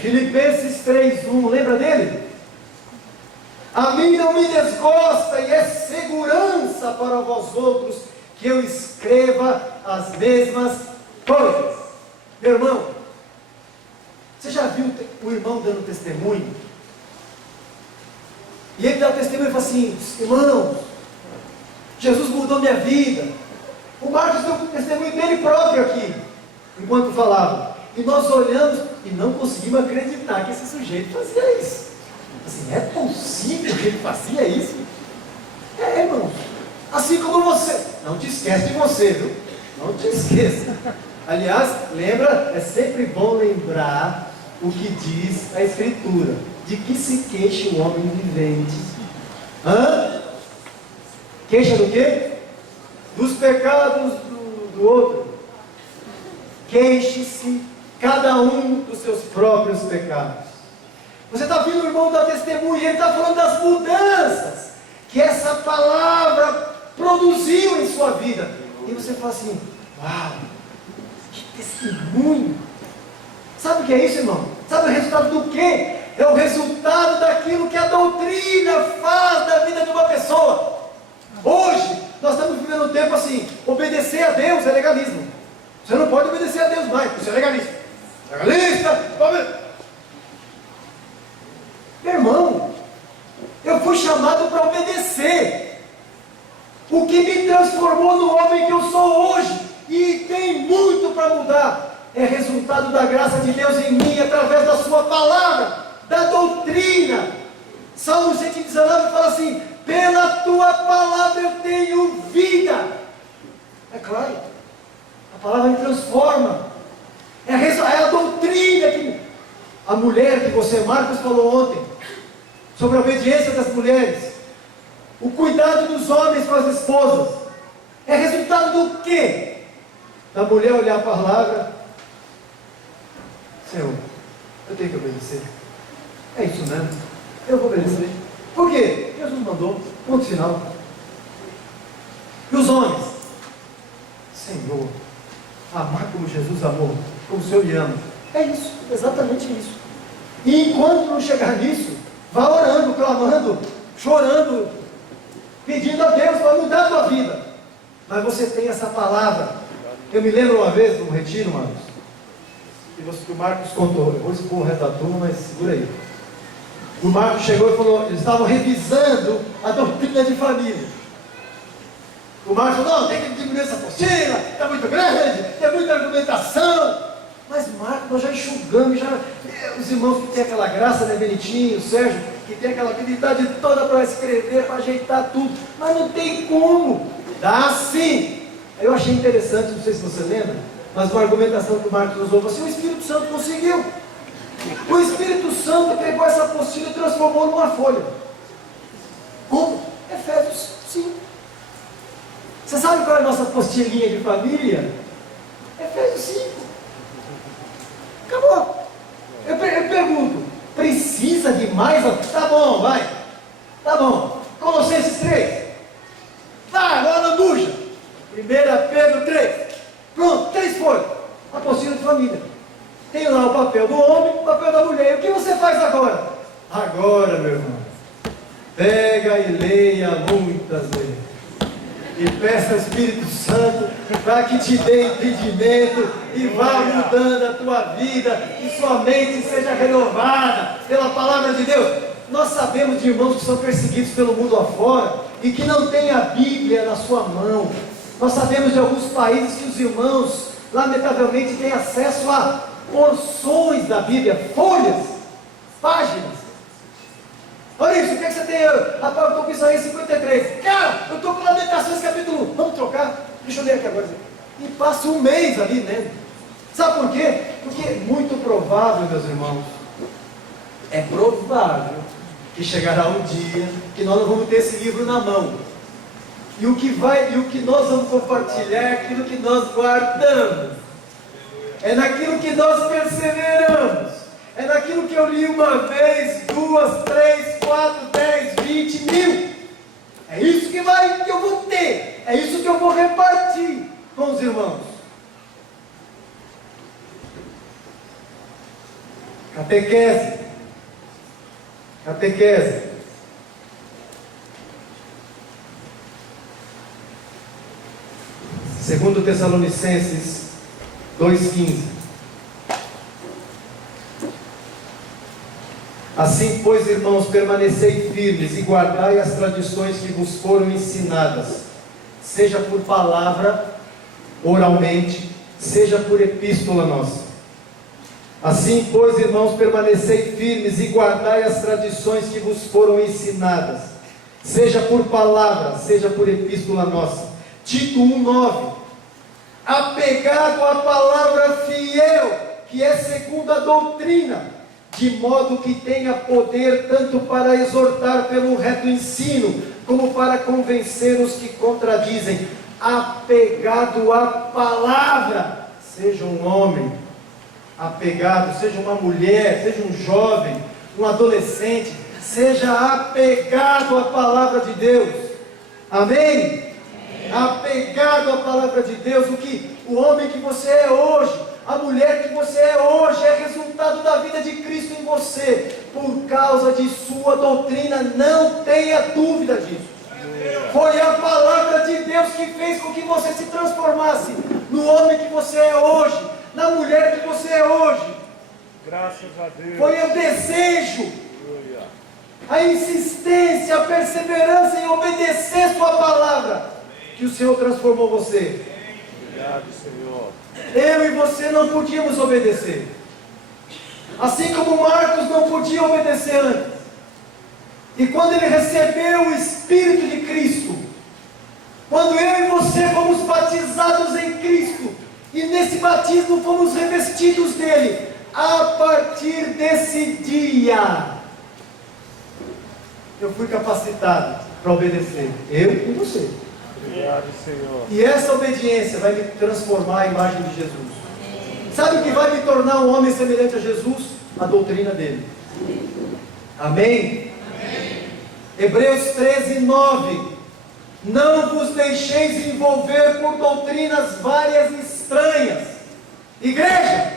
Filipenses 3:1, lembra dele? A mim não me desgosta, e é segurança para vós outros que eu escreva as mesmas coisas. Meu irmão, você já viu o irmão dando testemunho? E ele dá testemunho e fala assim: irmãos, Jesus mudou minha vida. O Marcos deu testemunho dele próprio aqui, enquanto falava. E nós olhamos e não conseguimos acreditar que esse sujeito fazia isso. Assim, é possível que ele fazia isso? É, irmãos. Assim como você. Não te esquece de você, viu? Não te esqueça. Aliás, lembra, é sempre bom lembrar o que diz a Escritura. De que se queixa o homem vivente? Queixa do quê? Dos pecados do outro. Queixe-se cada um dos seus próprios pecados. Você está vendo o irmão dar testemunho, e ele está falando das mudanças que essa palavra produziu em sua vida. E você fala assim: uau, que testemunho! Sabe o que é isso, irmão? Sabe o resultado do quê? É o resultado daquilo que a doutrina faz da vida de uma pessoa. Hoje, nós estamos vivendo um tempo assim: obedecer a Deus é legalismo. Você não pode obedecer a Deus mais, isso é legalismo. Legalista! Meu irmão, eu fui chamado para obedecer. O que me transformou no homem que eu sou hoje, e tem muito para mudar, é resultado da graça de Deus em mim, através da sua palavra, da doutrina. Salmo 119 fala assim: pela tua palavra eu tenho vida. É claro, a palavra me transforma. É a doutrina que a mulher que você, Marcos, falou ontem, sobre a obediência das mulheres, o cuidado dos homens com as esposas, é resultado do quê? Da mulher olhar a palavra: Senhor, eu tenho que obedecer. É isso mesmo, eu vou obedecer. Por quê? Jesus mandou, ponto final. E os homens: Senhor, amar como Jesus amou, como o Senhor me ama. É isso, exatamente isso. E enquanto não chegar nisso, vá orando, clamando, chorando, pedindo a Deus para mudar a tua vida. Mas você tem essa palavra. Eu me lembro uma vez de um retiro, Marcos, que o Marcos contou. Eu vou expor o resto da turma, mas segura aí. O Marcos chegou e falou: eles estavam revisando a doutrina de família. O Marcos falou: não, tem que diminuir essa apostila, está muito grande, tem muita argumentação. Mas Marcos, nós já enxugamos, os irmãos que têm aquela graça, né, Benitinho, Sérgio, que tem aquela habilidade toda para escrever, para ajeitar tudo, mas não tem como, dá sim. Aí eu achei interessante, não sei se você lembra, mas uma argumentação que o Marcos usou, assim: o Espírito Santo conseguiu. O Espírito Santo pegou essa apostila e transformou numa folha. Como? Efésios 5. Você sabe qual é a nossa apostilinha de família? Efésios 5. Acabou. Eu pergunto: precisa de mais? Tá bom, vai. Tá bom. Colossenses 3. Vai, agora lambuja. 1 Pedro 3. Pronto, 3 folhas. Apostila de família. Tem lá o papel do homem, o papel da mulher. E o que você faz agora? Agora, meu irmão, pega e leia muitas vezes. E peça ao Espírito Santo para que te dê entendimento e vá mudando a tua vida, e sua mente seja renovada pela palavra de Deus. Nós sabemos de irmãos que são perseguidos pelo mundo afora e que não têm a Bíblia na sua mão. Nós sabemos de alguns países que os irmãos, lamentavelmente, têm acesso a porções da Bíblia, folhas, páginas. Olha isso, o que, é que você tem? Rapaz, eu estou com Isaías 53. Cara, eu estou com Lamentações capítulo 1. Vamos trocar? Deixa eu ler aqui agora. E passa um mês ali, né? Sabe por quê? Porque é muito provável, meus irmãos, é provável que chegará um dia que nós não vamos ter esse livro na mão. E o que nós vamos compartilhar é aquilo que nós guardamos. É naquilo que nós perseveramos. É naquilo que eu li uma vez, 2, 3, 4, 10, 20 mil. É isso que eu vou ter. É isso que eu vou repartir com os irmãos. Catequese. Catequese. Segundo Tessalonicenses 2,15. Assim, pois, irmãos, permanecei firmes e guardai as tradições que vos foram ensinadas, seja por palavra, oralmente, seja por epístola nossa. Assim, pois, irmãos, permanecei firmes e guardai as tradições que vos foram ensinadas, seja por palavra, seja por epístola nossa. Tito 1,9. Apegado à palavra fiel, que é segundo a doutrina, de modo que tenha poder tanto para exortar pelo reto ensino, como para convencer os que contradizem. Apegado à palavra, seja um homem apegado, seja uma mulher, seja um jovem, um adolescente, seja apegado à palavra de Deus. Amém? Apegado à palavra de Deus. O homem que você é hoje, a mulher que você é hoje, é resultado da vida de Cristo em você, por causa de sua doutrina. Não tenha dúvida disso. Foi a palavra de Deus que fez com que você se transformasse no homem que você é hoje, na mulher que você é hoje. Graças a Deus. Foi o desejo, a insistência, a perseverança em obedecer sua palavra que o Senhor transformou você. Obrigado, Senhor. Eu e você não podíamos obedecer, assim como Marcos não podia obedecer antes. E quando ele recebeu o Espírito de Cristo, quando eu e você fomos batizados em Cristo, e nesse batismo fomos revestidos dele, a partir desse dia, eu fui capacitado para obedecer, eu e você. Obrigado, Senhor. E essa obediência vai me transformar à imagem de Jesus. Sabe o que vai me tornar um homem semelhante a Jesus? A doutrina dele. Amém? Amém. Hebreus 13:9. Não vos deixeis envolver por doutrinas várias e estranhas. Igreja,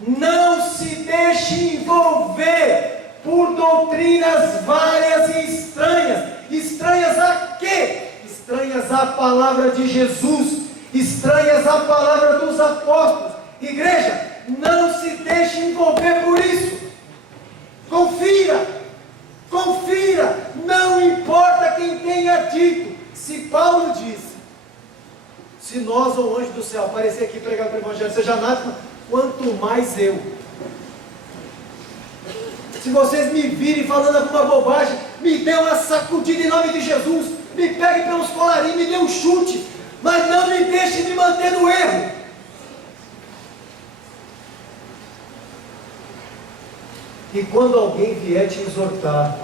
não se deixe envolver por doutrinas várias e estranhas. Estranhas a quê? Estranhas à palavra de Jesus, estranhas à palavra dos apóstolos. Igreja, não se deixe envolver por isso. Confira, não importa quem tenha dito. Se Paulo disse, se nós ou o anjo do céu aparecer aqui e pregar o evangelho, seja anátema, quanto mais eu. Se vocês me virem falando alguma bobagem, me dê uma sacudida em nome de Jesus, me pegue pelos colarinhos, me dê um chute, mas não me deixe me manter no erro. E quando alguém vier te exortar,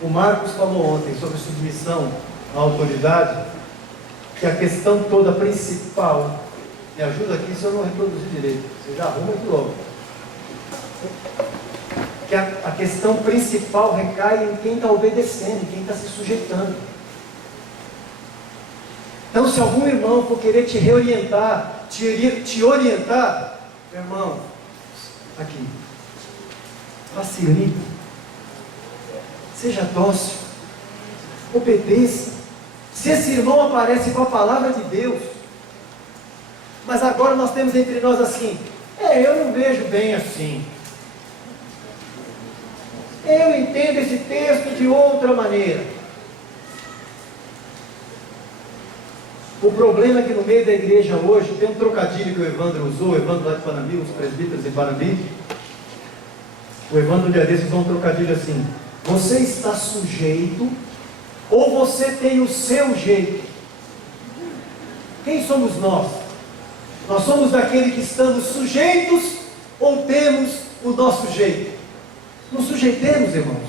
o Marcos falou ontem sobre submissão à autoridade, que a questão toda principal, me ajuda aqui se eu não reproduzir direito, você já arruma aqui logo, que a questão principal recai em quem está obedecendo, em quem está se sujeitando. Então, se algum irmão for querer te reorientar, te orientar, meu irmão, aqui, facilita, seja dócil, obedeça. Se esse irmão aparece com a palavra de Deus, mas agora nós temos entre nós assim, eu não vejo bem assim. Eu entendo esse texto de outra maneira. O problema é que no meio da igreja hoje tem um trocadilho que o Evandro usou, o Evandro lá de Panambi, os presbíteros em Panambi. O Evandro de Adeus usou um trocadilho assim: você está sujeito ou você tem o seu jeito? Quem somos nós? Nós somos daquele que estamos sujeitos ou temos o nosso jeito? Nos sujeitemos, irmãos.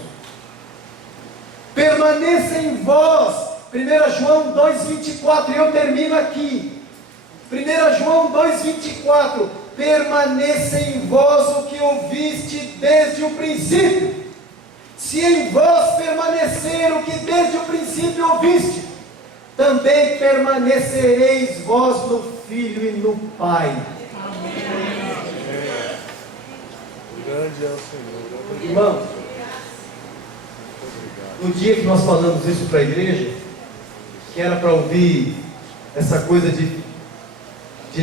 Permaneça em vós. 1 João 2,24, e eu termino aqui. 1 João 2,24, permaneça em vós o que ouviste desde o princípio. Se em vós permanecer o que desde o princípio ouviste, também permanecereis vós no Filho e no Pai. Grande é o Senhor. Irmãos, no dia que nós falamos isso para a igreja, que era para ouvir essa coisa de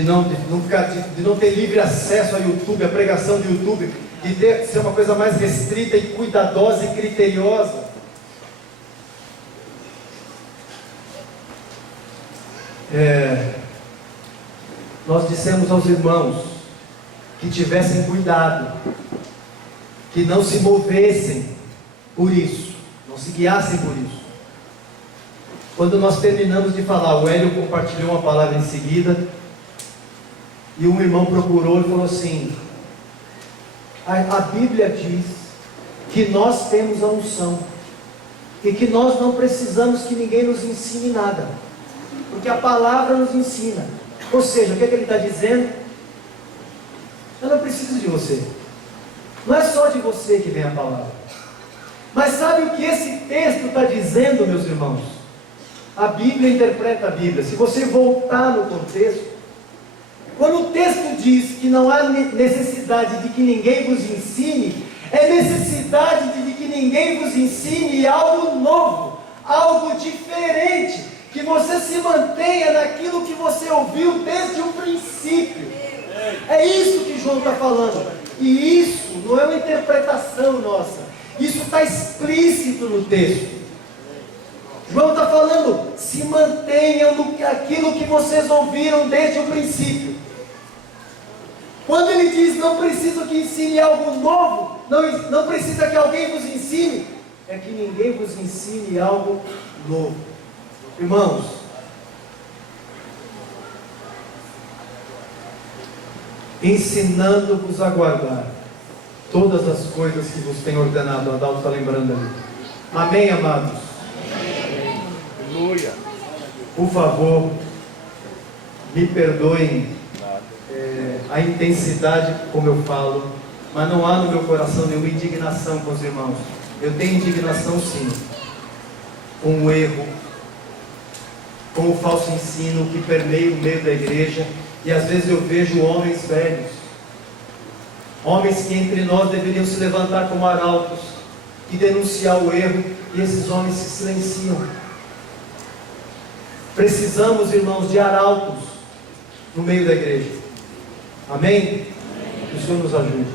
não ter livre acesso ao YouTube, a pregação do YouTube, de ser uma coisa mais restrita e cuidadosa e criteriosa. Nós dissemos aos irmãos que tivessem cuidado, que não se movessem por isso, não se guiassem por isso. Quando nós terminamos de falar, o Hélio compartilhou uma palavra em seguida, e um irmão procurou e falou assim: a Bíblia diz que nós temos a unção, e que nós não precisamos que ninguém nos ensine nada, porque a palavra nos ensina. Ou seja, o que é que ele está dizendo? Eu não preciso de você. Não é só de você que vem a palavra. Mas sabe o que esse texto está dizendo, meus irmãos? A Bíblia interpreta a Bíblia. Se você voltar no contexto, quando o texto diz que não há necessidade de que ninguém vos ensine, é necessidade de que ninguém vos ensine algo novo, algo diferente, que você se mantenha naquilo que você ouviu desde o princípio. É isso que João está falando. E isso não é uma interpretação nossa, isso está explícito no texto. João está falando: se mantenham naquilo que vocês ouviram desde o princípio. Quando ele diz não preciso que ensine algo novo, não precisa que alguém vos ensine, é que ninguém vos ensine algo novo. Irmãos, ensinando-vos a guardar todas as coisas que vos tem ordenado. O Adalto está lembrando ali. Amém, amados? Aleluia. Por favor, me perdoem a intensidade como eu falo, mas não há no meu coração nenhuma indignação com os irmãos. Eu tenho indignação sim, com o erro, com o falso ensino que permeia o meio da igreja. E às vezes eu vejo homens velhos, homens que entre nós deveriam se levantar como arautos e denunciar o erro, e esses homens se silenciam. Precisamos, irmãos, de arautos no meio da igreja. Amém? Que o Senhor nos ajude.